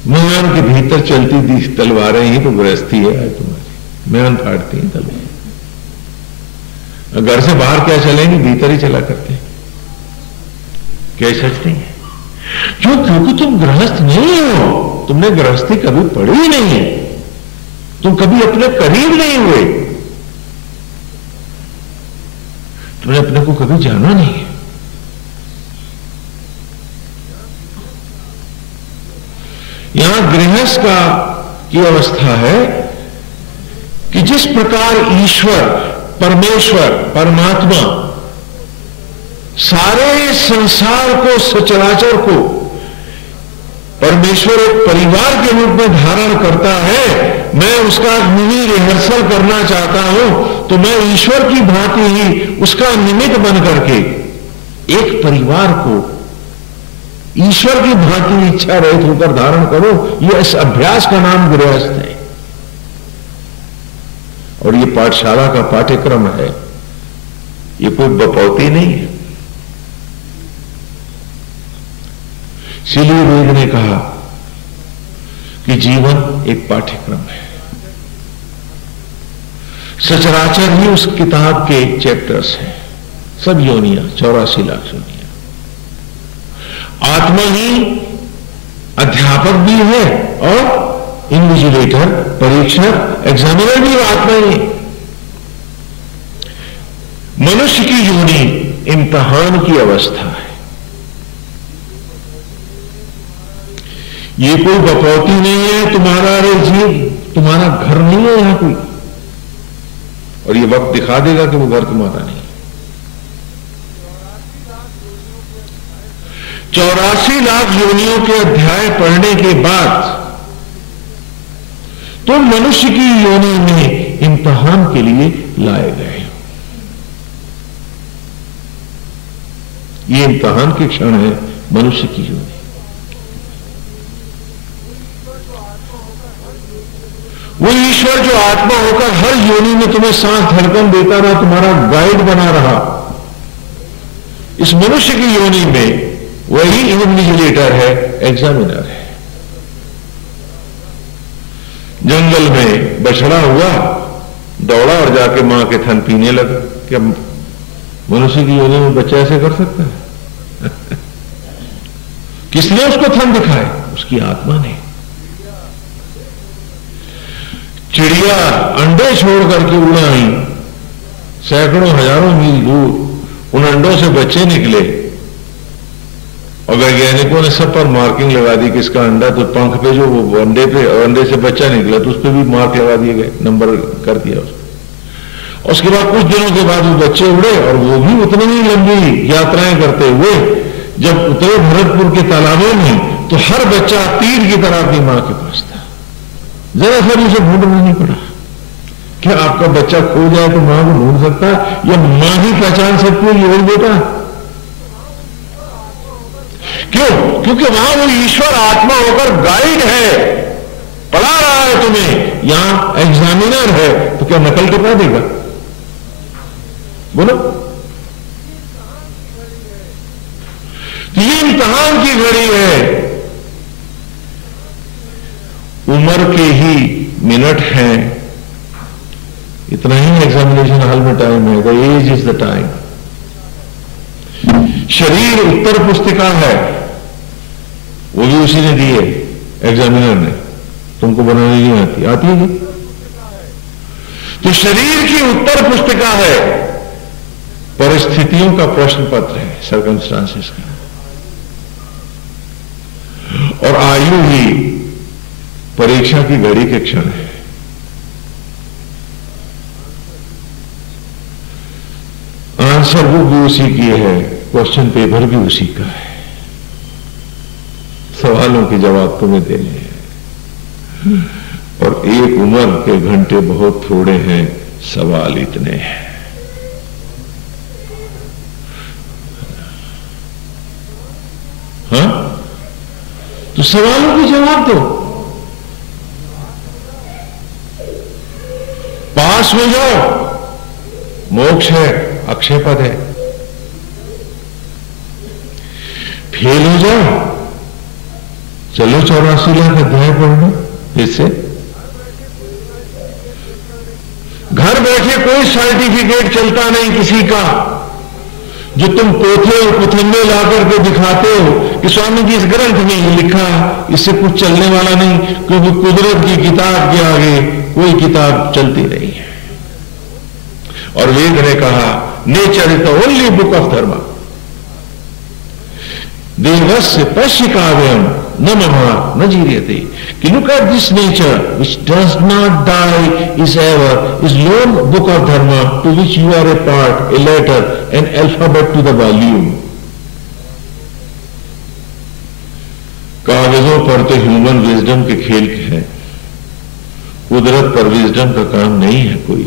म्यान के भीतर चलती थी तलवारें ही तो गृहस्थी है तुम्हारी। म्यान फाड़ती हैं तलवारें। घर से बाहर क्या चलेंगे? भीतर ही चला करते हैं। क्या सच नहीं है? क्यों? क्योंकि तुम गृहस्थ नहीं हो। तुमने गृहस्थी कभी पढ़ी ही नहीं है, तुम कभी अपने करीब नहीं हुए, तुमने अपने को कभी जाना नहीं है। यहां गृहस्थ का की अवस्था है कि जिस प्रकार ईश्वर, परमेश्वर, परमात्मा सारे संसार को, सचराचर को परमेश्वर एक परिवार के रूप में धारण करता है। मैं उसका मिनी रिहर्सल करना चाहता हूं, तो मैं ईश्वर की भांति ही उसका निमित्त बन करके एक परिवार को ईश्वर की भांति इच्छा रहित होकर धारण करो, यह इस अभ्यास का नाम गृहस्थ है। और ये पाठशाला का पाठ्यक्रम है, ये कोई बपौती नहीं है। इसीलिए वेद ने कहा कि जीवन एक पाठ्यक्रम है। सचराचर ही उस किताब के चैप्टर्स हैं, सब योनियां, 84 लाख योनियां। आत्मा ही अध्यापक भी है और इन्विजिलेटर, परीक्षक, एग्जामिनर भी आत्मा ही। मनुष्य की योनि इम्तिहान की अवस्था है। ये कोई बपौती नहीं है तुम्हारा, अरे जीव तुम्हारा घर नहीं है यहां कोई, और ये वक्त दिखा देगा कि वो घर तुम्हारा नहीं। 84 लाख योनियों के अध्याय पढ़ने के बाद तो मनुष्य की योनि में इम्तिहान के लिए लाए गए। ये इम्तिहान के क्षण है मनुष्य की योनि। वो ईश्वर जो आत्मा होकर हर योनि में तुम्हें सांस धड़कन देता रहा, तुम्हारा गाइड बना रहा, इस मनुष्य की योनि में वही इन्विजिलेटर है, एग्जामिनर है। जंगल में बछड़ा हुआ, दौड़ा और जाके मां के थन पीने लगा। क्या मनुष्य की योनि में बच्चा ऐसे कर सकता है? किसने उसको थन दिखाए? उसकी आत्मा ने। चिड़िया अंडे छोड़ करके उड़ आई, सैकड़ों हजारों मील दूर उन अंडों से बच्चे निकले, और वैज्ञानिकों ने सब पर मार्किंग लगा दी कि इसका अंडा, तो पंख पे जो वो अंडे पे, अंडे से बच्चा निकला तो उस पर भी मार्क लगा दिए गए, नंबर कर दिया उसको। उसके बाद कुछ दिनों के बाद वो बच्चे उड़े, और वो भी उतनी ही लंबी यात्राएं करते हुए जब उतरे भरतपुर के तालाबों में, तो हर बच्चा तीर की तरह अपनी मां के पास था। जरा सा भी उसे ढूंढना नहीं पड़ा। क्या आपका बच्चा खो जाए तो मां को ढूंढ सकता है, या मां ही पहचान सकती है ये बेटा? क्यों? क्योंकि वहां वो ईश्वर आत्मा होकर गाइड है, पढ़ा रहा है तुम्हें। यहां एग्जामिनर है, तो क्या नकल टिपा देगा? बोलो। तो ये इम्तिहान की घड़ी है। उम्र के ही मिनट हैं, इतना ही एग्जामिनेशन हॉल में टाइम है। The age is the time. शरीर उत्तर पुस्तिका है, वो भी उसी ने दी है, एग्जामिनर ने। तुमको बनाने नहीं आती, आती है। तो शरीर की उत्तर पुस्तिका है, परिस्थितियों का प्रश्न पत्र है, सर्कमस्टांसेस का। और आयु ही परीक्षा की घड़ी के क्षण है। आंसर बुक भी उसी की है, क्वेश्चन पेपर भी उसी का है। सवालों के जवाब तुम्हें देने हैं, और एक उम्र के घंटे बहुत थोड़े हैं, सवाल इतने हैं। हाँ, तो सवालों के जवाब दो, पास हो जाओ, मोक्ष है, अक्षय पद है। फेल हो जाओ, चलो 84 लाख अध्याय पढ़ना फिर से। घर बैठे कोई सर्टिफिकेट चलता नहीं किसी का, जो तुम पोथे और कुथन्ने ला करके दिखाते हो कि स्वामी जी इस ग्रंथ में ये लिखा, इससे कुछ चलने वाला नहीं, क्योंकि कुदरत की किताब के आगे कोई किताब चलती नहीं है। और वेद ने कहा, nature is the only book of dharma. देवस्य पश्य काव्यम न महा न जीर्यते। कि look at this nature which does not die is ever, is lone book of dharma to which you are a part, a letter, an alphabet to the volume. कागजों पर तो ह्यूमन विजडम के खेल हैं, कुदरत पर विजडम का काम नहीं है कोई।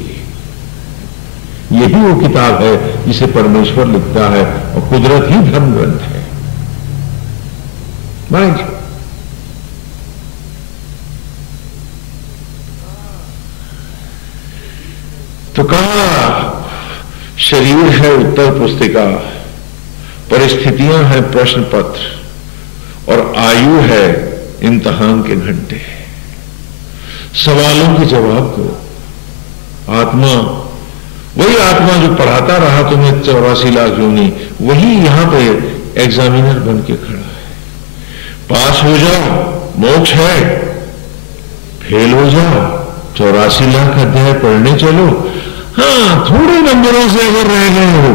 यही वो किताब है जिसे परमेश्वर लिखता है और कुदरत ही धर्म ग्रंथ है। माइंड। तो कहा शरीर है उत्तर पुस्तिका, परिस्थितियां हैं प्रश्न पत्र और आयु है इम्तिहान के घंटे। सवालों के जवाब दो। आत्मा, वही आत्मा जो पढ़ाता रहा तुम्हें 84 लाख योनि, वही यहां पे एग्जामिनर बन के खड़ा है। पास हो जाओ मोक्ष है, फेल हो जाओ 84 लाख अध्याय पढ़ने चलो। हाँ, थोड़े नंबरों से अगर रह गए हो,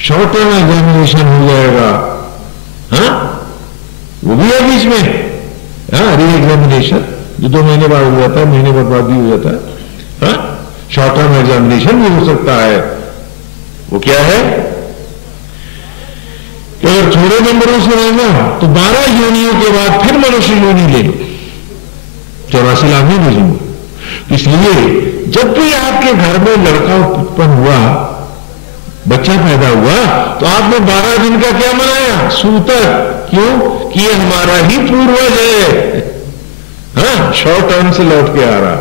शॉर्ट टर्म एग्जामिनेशन हो जाएगा। हाँ, वो भी है बीच में। हाँ, री एग्जामिनेशन जो 2 महीने बाद हो जाता है, महीने बाद भी हो जाता है। हाँ, शॉर्ट टर्म एग्जामिनेशन भी हो सकता है। वो क्या है कि अगर थोड़े नंबरों से रहना तो 12 योनियों के बाद फिर मनुष्य योनि ले लो, 84 लाख नहीं भेजूंगा। इसलिए जब भी आपके घर में लड़का उत्पन्न हुआ, बच्चा पैदा हुआ, तो आपने 12 दिन का क्या मनाया? सूतक। क्यों? कि ये हमारा ही पूर्वज है। हाँ, शॉर्ट टर्म से लौट के आ रहा,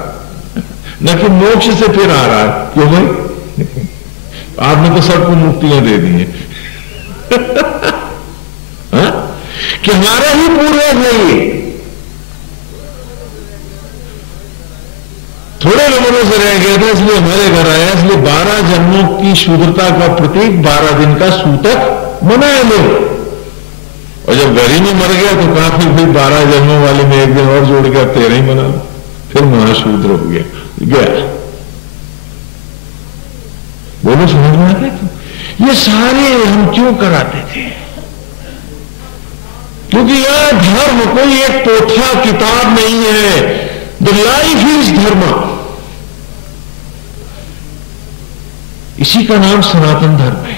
न कि मोक्ष से फिर आ रहा। क्यों भाई? आपने तो सबको मुक्तियां दे दी हैं। हाँ? कि हमारा ही पूर्वज है ये। थोड़े नंबरों से रह गया था इसलिए हमारे घर आया, इसलिए 12 जन्मों की शुद्धता का प्रतीक 12 दिन का सूतक मनाए लो। और जब घर ही में मर गया तो कहा फिर 12 जन्मों वाले में एक दिन और जोड़ के 13 ही मना लो, फिर महाशूद्र हो गया। बोलो, समझ में आते थे? ये सारे हम क्यों कराते थे? क्योंकि यह धर्म कोई एक पोथा किताब नहीं है। द लाइफ इज धर्म। इसी का नाम सनातन धर्म है।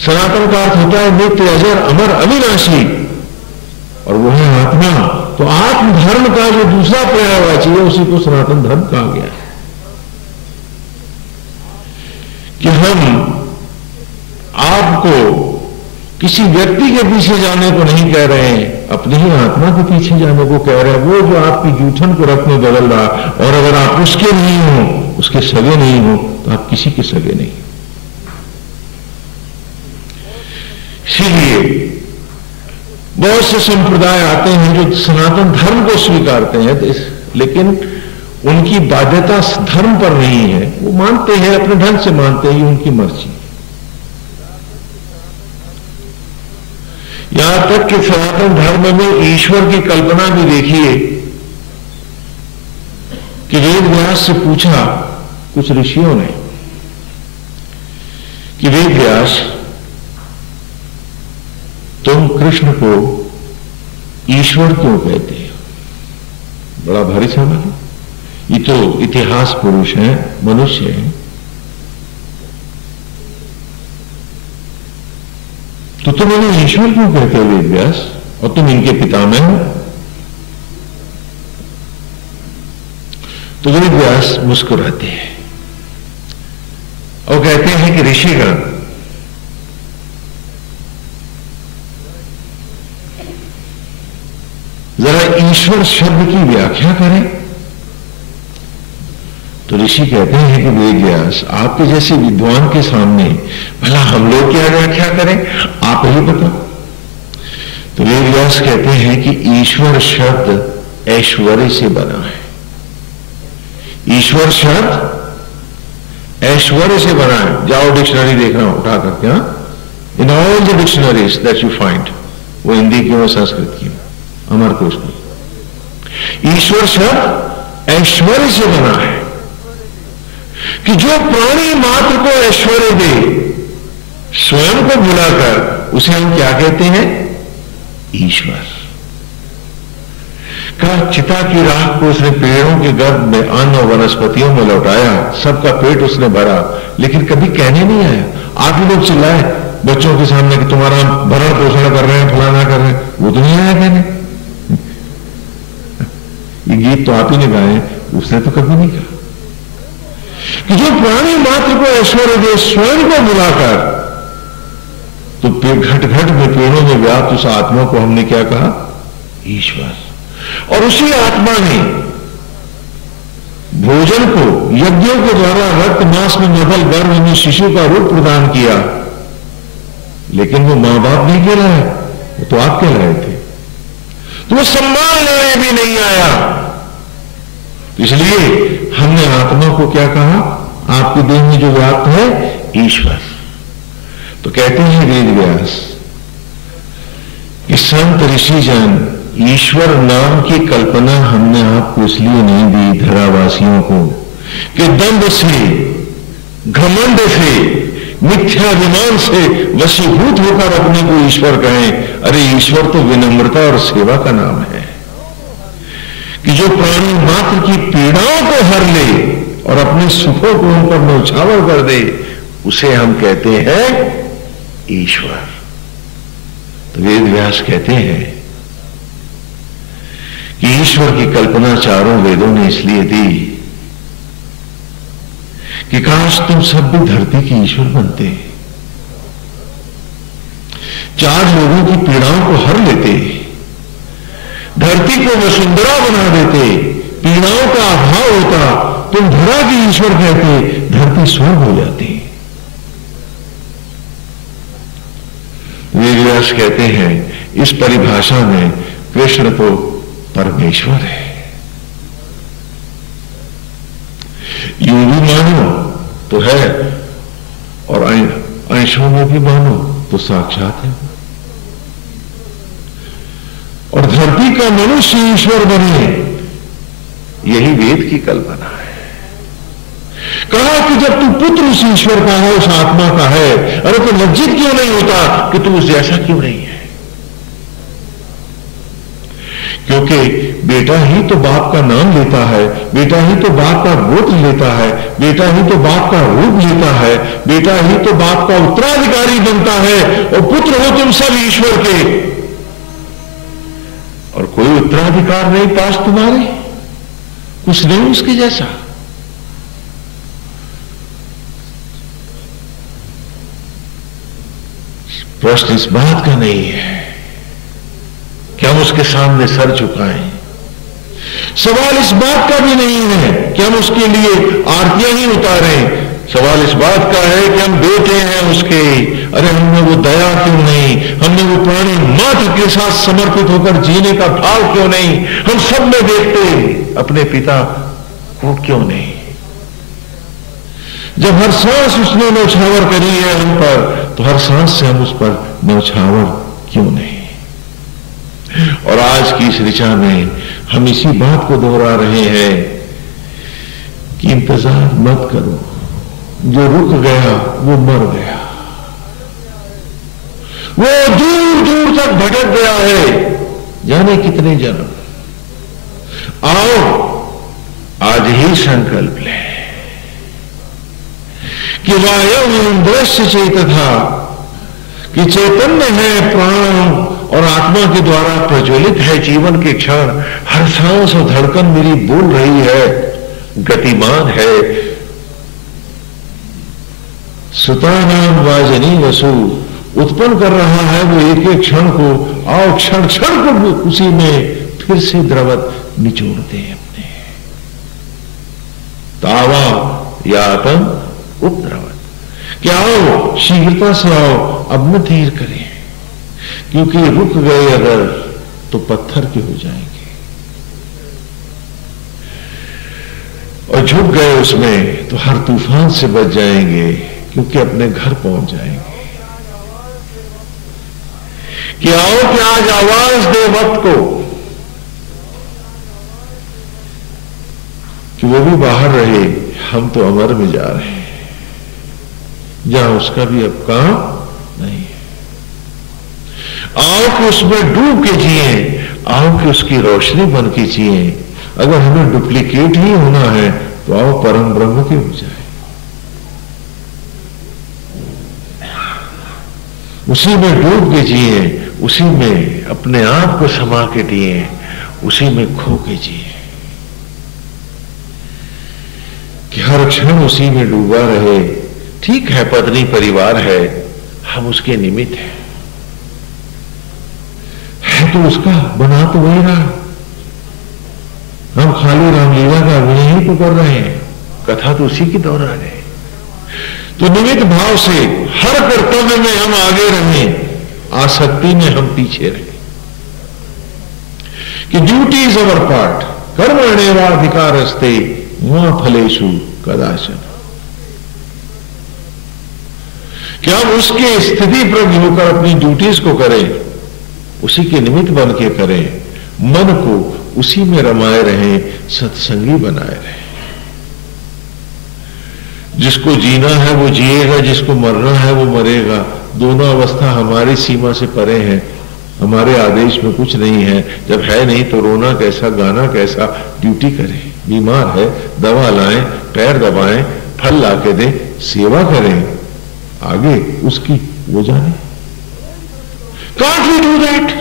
सनातन का अर्थ होता है नित्य, अजर, अमर, अविनाशी, और वो है आत्मा। तो आत्म धर्म का जो दूसरा पर्यायवाची है उसी को सनातन धर्म कहा गया है। कि हम आपको किसी व्यक्ति के पीछे जाने को नहीं कह रहे हैं, अपनी ही आत्मा के पीछे जाने को कह रहे हैं। वो जो आपकी जूठन को रत्न बदल रहा, और अगर आप उसके नहीं हो, उसके सगे नहीं हो, तो आप किसी के सगे नहीं। इसीलिए बहुत से संप्रदाय आते हैं जो सनातन धर्म को स्वीकारते हैं, लेकिन उनकी बाध्यता धर्म पर नहीं है। वो मानते हैं, अपने ढंग से मानते हैं, उनकी मर्जी। यहां तक कि सनातन धर्म में ईश्वर की कल्पना भी देखिए कि वेद व्यास से पूछा कुछ ऋषियों ने कि वेद व्यास, तुम कृष्ण को ईश्वर क्यों कहते हो? बड़ा भारी सवाल है। ये तो इतिहास पुरुष हैं, मनुष्य हैं। तो तुम इन्हें ईश्वर क्यों कहते हो वेद व्यास, और तुम इनके पितामह हो? तो वेद व्यास मुस्कुराते हैं और कहते हैं कि ऋषिगण, जरा ईश्वर शब्द की व्याख्या करें। तो ऋषि कहते हैं कि वेद व्यास, आपके जैसे विद्वान के सामने भला हम लोग क्या व्याख्या करें, आप ही बताओ। तो वेद व्यास कहते हैं कि ईश्वर शब्द ऐश्वर्य से बना है। ईश्वर शब्द ऐश्वर्य से बना है। जाओ डिक्शनरी देखना उठा करके। In all the dictionaries that you find, वो हिंदी की हो संस्कृत की, अमरकोश की, ईश्वर शब्द ऐश्वर्य से बना है। कि जो प्राणी मात्र को ऐश्वर्य दे, स्वयं को भुलाकर, उसे हम क्या कहते हैं? ईश्वर। का चिता की राख को उसने पेड़ों के गर्भ में, अन्न और वनस्पतियों में लौटाया, सबका पेट उसने भरा, लेकिन कभी कहने नहीं आया। आप ही लोग चिल्लाए बच्चों के सामने कि तुम्हारा भरण पोषण कर रहे हैं, फलाना कर रहे हैं, वो तो नहीं आया कहने। ये गीत तो आप ही ने गाए, उसने तो कभी नहीं कहा। कि जो प्राणी मात्र को ऐश्वर्य दे स्वयं को बुलाकर, तो घट घट में पेड़ों में व्याप्त उस आत्मा को हमने क्या कहा? ईश्वर। और उसी आत्मा ने भोजन को यज्ञों के द्वारा रक्त मांस में नफल गर्भ में शिशु का रूप प्रदान किया, लेकिन वो मां बाप नहीं कहलाए, वो तो आप कहलाए थे। तो वो सम्मान लेने भी नहीं आया। इसलिए हमने आत्मा को क्या कहा? आपके देह में जो व्याप्त है ईश्वर। तो कहते हैं वेद व्यास कि संत ऋषि जन ईश्वर नाम की कल्पना हमने आपको इसलिए नहीं दी धरावासियों को कि दंभ से, घमंड से, मिथ्याभिमान से वशीभूत होकर अपने को ईश्वर कहें। अरे ईश्वर तो विनम्रता और सेवा का नाम है कि जो प्राणी मात्र की पीड़ाओं को हर ले और अपने सुखों को उन पर न्यौछावर कर दे, उसे हम कहते हैं ईश्वर। तो वेद व्यास कहते हैं कि ईश्वर की कल्पना चारों वेदों ने इसलिए दी कि काश तुम सब भी धरती के ईश्वर बनते, चार लोगों की पीड़ाओं को हर लेते, धरती को वसुंधरा बना देते, पीड़ाओं का अभाव होता, तुम धरा के ईश्वर कहते, धरती स्वर्ग हो जाती। वेद व्यास कहते हैं इस परिभाषा में कृष्ण तो परमेश्वर है। यूं भी मानो तो है और अंशों में भी मानो तो साक्षात है। और धरती का मनुष्य ईश्वर बने, यही वेद की कल्पना है। कहा कि जब तू पुत्र उस ईश्वर का है, उस आत्मा का है, अरे तो लज्जित क्यों नहीं होता कि तू उस जैसा क्यों नहीं है? क्योंकि बेटा ही तो बाप का नाम लेता है, बेटा ही तो बाप का गोत्र लेता है, बेटा ही तो बाप का रूप लेता है, बेटा ही तो बाप का उत्तराधिकारी बनता है। और पुत्र हो तुम सब ईश्वर के, और कोई उत्तराधिकार नहीं पास तुम्हारे, कुछ नहीं उसके जैसा। प्रश्न इस बात का नहीं है कि हम उसके सामने सर झुकाएं, सवाल इस बात का भी नहीं है कि हम उसके लिए आरतियां ही उतारें। सवाल इस बात का है कि हम बेटे हैं उसके, अरे हमने वो दया क्यों नहीं, हमने वो प्राणी मात्र के साथ समर्पित होकर जीने का भाव क्यों नहीं, हम सब में देखते अपने पिता को क्यों नहीं। जब हर सांस उसने न्यौछावर करी है हम पर, तो हर सांस से हम उस पर न्यौछावर क्यों नहीं। और आज की इस ऋचा में हम इसी बात को दोहरा रहे हैं कि इंतजार मत करो, जो रुक गया वो मर गया, वो दूर दूर तक भटक गया है, जाने कितने जन्म। आओ आज ही संकल्प ले कि वायम दृश्य चेत था, कि चैतन्य है, प्राण और आत्मा के द्वारा प्रज्वलित है जीवन के क्षण। हर सांस और धड़कन मेरी बोल रही है, गतिमान है। सुतानाम वाजनी वसु उत्पन्न कर रहा है वो एक एक क्षण को। आओ क्षण क्षण को उसी में फिर से द्रवत निचोड़ते हैं अपने। तावा यातम उपद्रवत, क्या आओ शीघ्रता से आओ, अब न देर करें, क्योंकि रुक गए अगर तो पत्थर के हो जाएंगे, और झुक गए उसमें तो हर तूफान से बच जाएंगे, क्योंकि अपने घर पहुंच जाएंगे। कि आओ कि आज आवाज दे वक्त को कि वो भी बाहर रहे, हम तो अमर में जा रहे हैं, जहां उसका भी अब काम नहीं है। आओ कि उसमें डूब के जिए, आओ कि उसकी रोशनी बन के जिए। अगर हमें डुप्लीकेट ही होना है तो आओ परम ब्रह्म के हो जाए, उसी में डूब के जिए, उसी में अपने आप को समा के दिए, उसी में खो के जिए। कि हर क्षण उसी में डूबा रहे। ठीक है, पत्नी परिवार है, हम उसके निमित्त हैं, है तो उसका, बना तो वही रहा। हम खाली रामलीला का अभिनय ही तो कर रहे हैं, कथा तो उसी की दोहरा रहे। तो निमित्त भाव से हर कर्तव्य में हम आगे रहें, आसक्ति में हम पीछे रहें। कि ड्यूटी इज अवर पार्ट, कर्मण्येवाधिकारस्ते मा फलेषु कदाचन। कि हम उसके स्थिति प्रज्ञ होकर अपनी ड्यूटीज को करें, उसी के निमित्त बन के करें, मन को उसी में रमाए रहें, सत्संगी बनाए रहें। जिसको जीना है वो जिएगा, जिसको मरना है वो मरेगा। दोनों अवस्था हमारी सीमा से परे हैं, हमारे आदेश में कुछ नहीं है। जब है नहीं तो रोना कैसा, गाना कैसा, ड्यूटी करें। बीमार है दवा लाएं, पैर दबाएं, फल ला के दें, सेवा करें, आगे उसकी वो जाने। Can't we do that?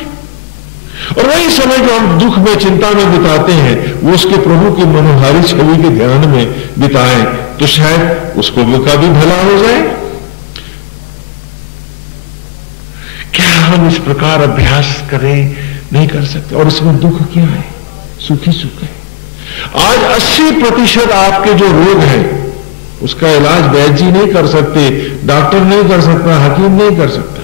और वही समय जो हम दुख में, चिंता में बिताते हैं, वो उसके प्रभु की मनोहारी छवि के ध्यान में बिताएं, तो शायद उसको का भी भला हो जाए। क्या हम इस प्रकार अभ्यास करें? नहीं कर सकते। और इसमें दुख क्या है? सुखी सुख है। आज 80% आपके जो रोग हैं उसका इलाज वैद्य जी नहीं कर सकते, डॉक्टर नहीं कर सकता, हकीम नहीं कर सकता,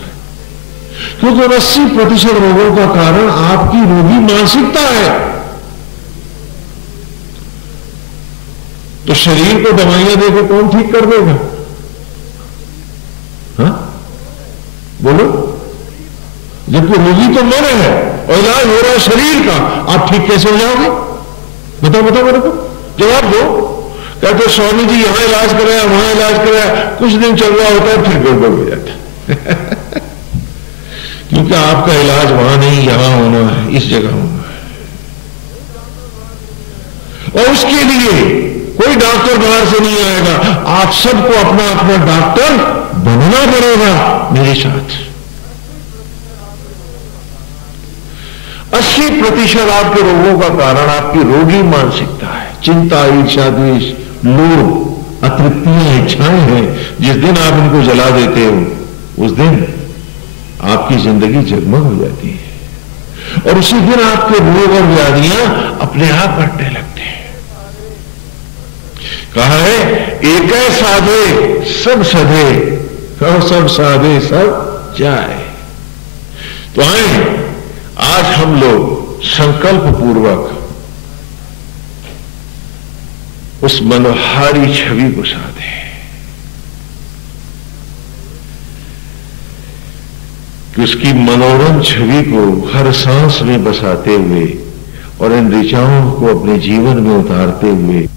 क्योंकि 80% रोगों का कारण आपकी रोगी मानसिकता है। तो शरीर को दवाइयां देकर कौन ठीक कर देगा? हाँ बोलो, जबकि रोगी तो मन है और इलाज हो रहा है शरीर का, आप ठीक कैसे हो जाओगे? बताओ बताओ मेरे को जवाब दो। कहते स्वामी जी यहां इलाज कराया, वहां इलाज कराया, कुछ दिन चल रहा होता है, फिर गड़बड़ हो जाता है। क्योंकि आपका इलाज वहां नहीं, यहां होना है, इस जगह होना है। और उसके लिए कोई डॉक्टर बाहर से नहीं आएगा, आप सबको अपना अपना डॉक्टर बनना पड़ेगा मेरे साथ। 80% आपके रोगों का कारण आपकी रोगी मानसिकता है। चिंता, ईर्ष्या, द्वेष, लोभ, अतृप्तियां, इच्छाएं हैं। जिस दिन आप इनको जला देते हो उस दिन आपकी जिंदगी जगमग हो जाती है, और उसी दिन आपके रोग और व्याधियां अपने आप बढ़ने लगते हैं। कहा है एक साधे सब सधे, कहो सब साधे सब जाए। तो आए आज हम लोग संकल्प पूर्वक उस मनोहारी छवि को साधे, कि उसकी मनोरम छवि को हर सांस में बसाते हुए और इन ऋचाओं को अपने जीवन में उतारते हुए